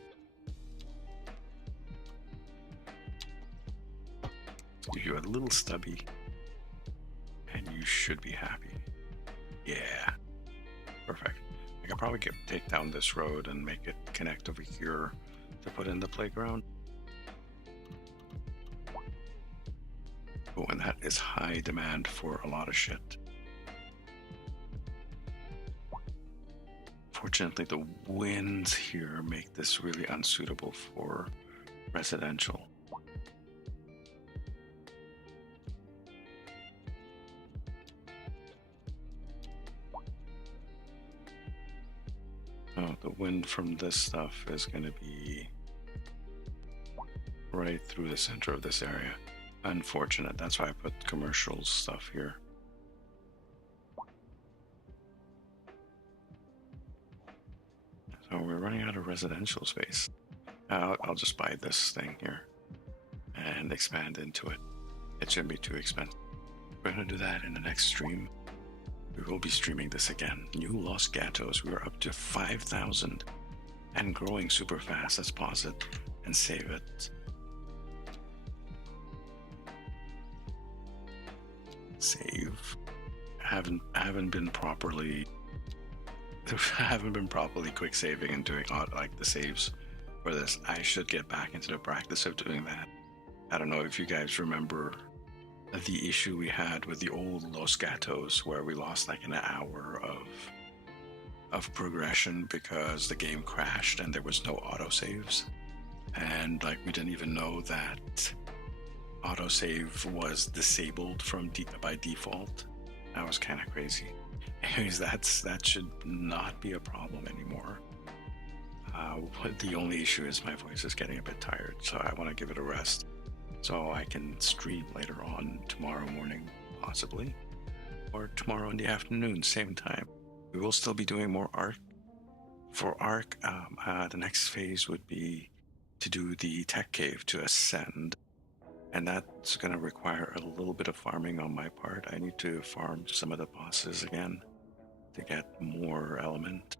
Let's give you a little stubby, and you should be happy. Yeah, perfect. I could probably take down this road and make it connect over here to put in the playground. Oh, and that is high demand for a lot of shit. Fortunately, the winds here make this really unsuitable for residential. Oh, the wind from this stuff is going to be right through the center of this area. Unfortunate. That's why I put commercial stuff here. So we're we're running out of residential space. I'll just buy this thing here and expand into it. It shouldn't be too expensive. We're going to do that in the next stream. We will be streaming this again. New Los Gatos. We are up to 5,000 and growing super fast. Let's pause it and save it. Save. I haven't been properly quick saving and doing like the saves for this. I should get back into the practice of doing that. I don't know if you guys remember the issue we had with the old Los Gatos, where we lost like an hour of progression because the game crashed and there was no autosaves, and like we didn't even know that autosave was disabled by default. That was kind of crazy. Anyways, that should not be a problem anymore. The only issue is my voice is getting a bit tired, so I want to give it a rest so I can stream later on tomorrow morning, possibly, or tomorrow in the afternoon, same time. We will still be doing more Ark. For Ark, the next phase would be to do the tech cave to ascend, and that's going to require a little bit of farming on my part. I need to farm some of the bosses again to get more element,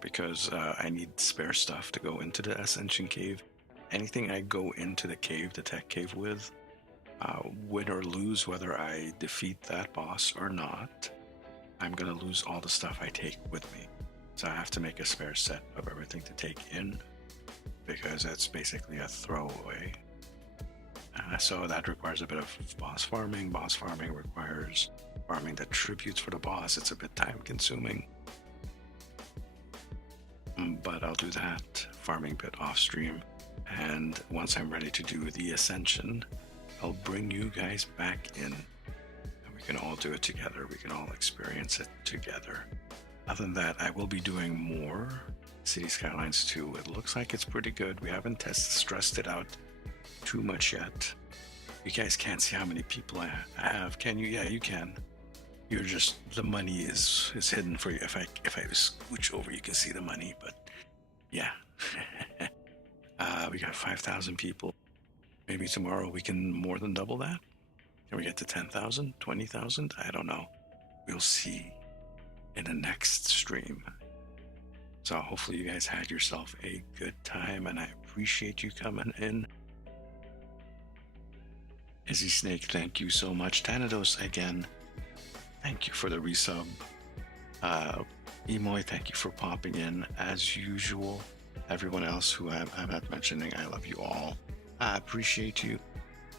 because I need spare stuff to go into the ascension cave. Anything I go into the cave, the tech cave with, win or lose, whether I defeat that boss or not, I'm going to lose all the stuff I take with me. So I have to make a spare set of everything to take in, because that's basically a throwaway. So that requires a bit of boss farming. Boss farming requires farming the tributes for the boss. It's a bit time consuming, but I'll do that farming bit off stream. And once I'm ready to do the ascension, I'll bring you guys back in, and we can all do it together. We can all experience it together. Other than that, I will be doing more City Skylines 2. It looks like it's pretty good. We haven't stressed it out too much yet. You guys can't see how many people I have, can you? Yeah, you can. You're just, the money is hidden for you. If I scooch over, you can see the money, but yeah. We got 5,000 people. Maybe tomorrow we can more than double that. Can we get to 10,000, 20,000? I don't know. We'll see in the next stream. So hopefully you guys had yourself a good time, and I appreciate you coming in. Izzy Snake, thank you so much. Thanatos again, thank you for the resub. Emoy, thank you for popping in as usual. Everyone else who I'm not mentioning, I love you all. I appreciate you,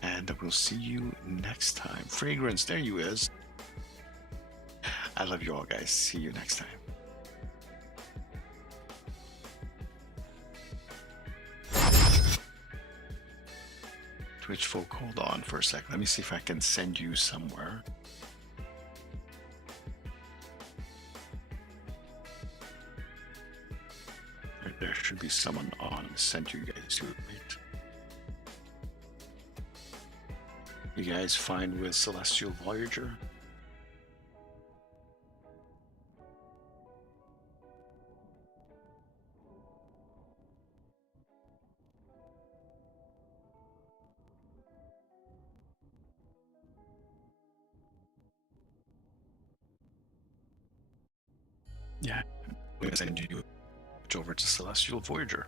and we'll see you next time. Fragrance, there you is. I love you all, guys. See you next time. Twitch folk, hold on for a sec. Let me see if I can send you somewhere. There should be someone on. Send you guys to it. You guys fine with Celestial Voyager? Yeah, we're gonna send you over to Celestial Voyager.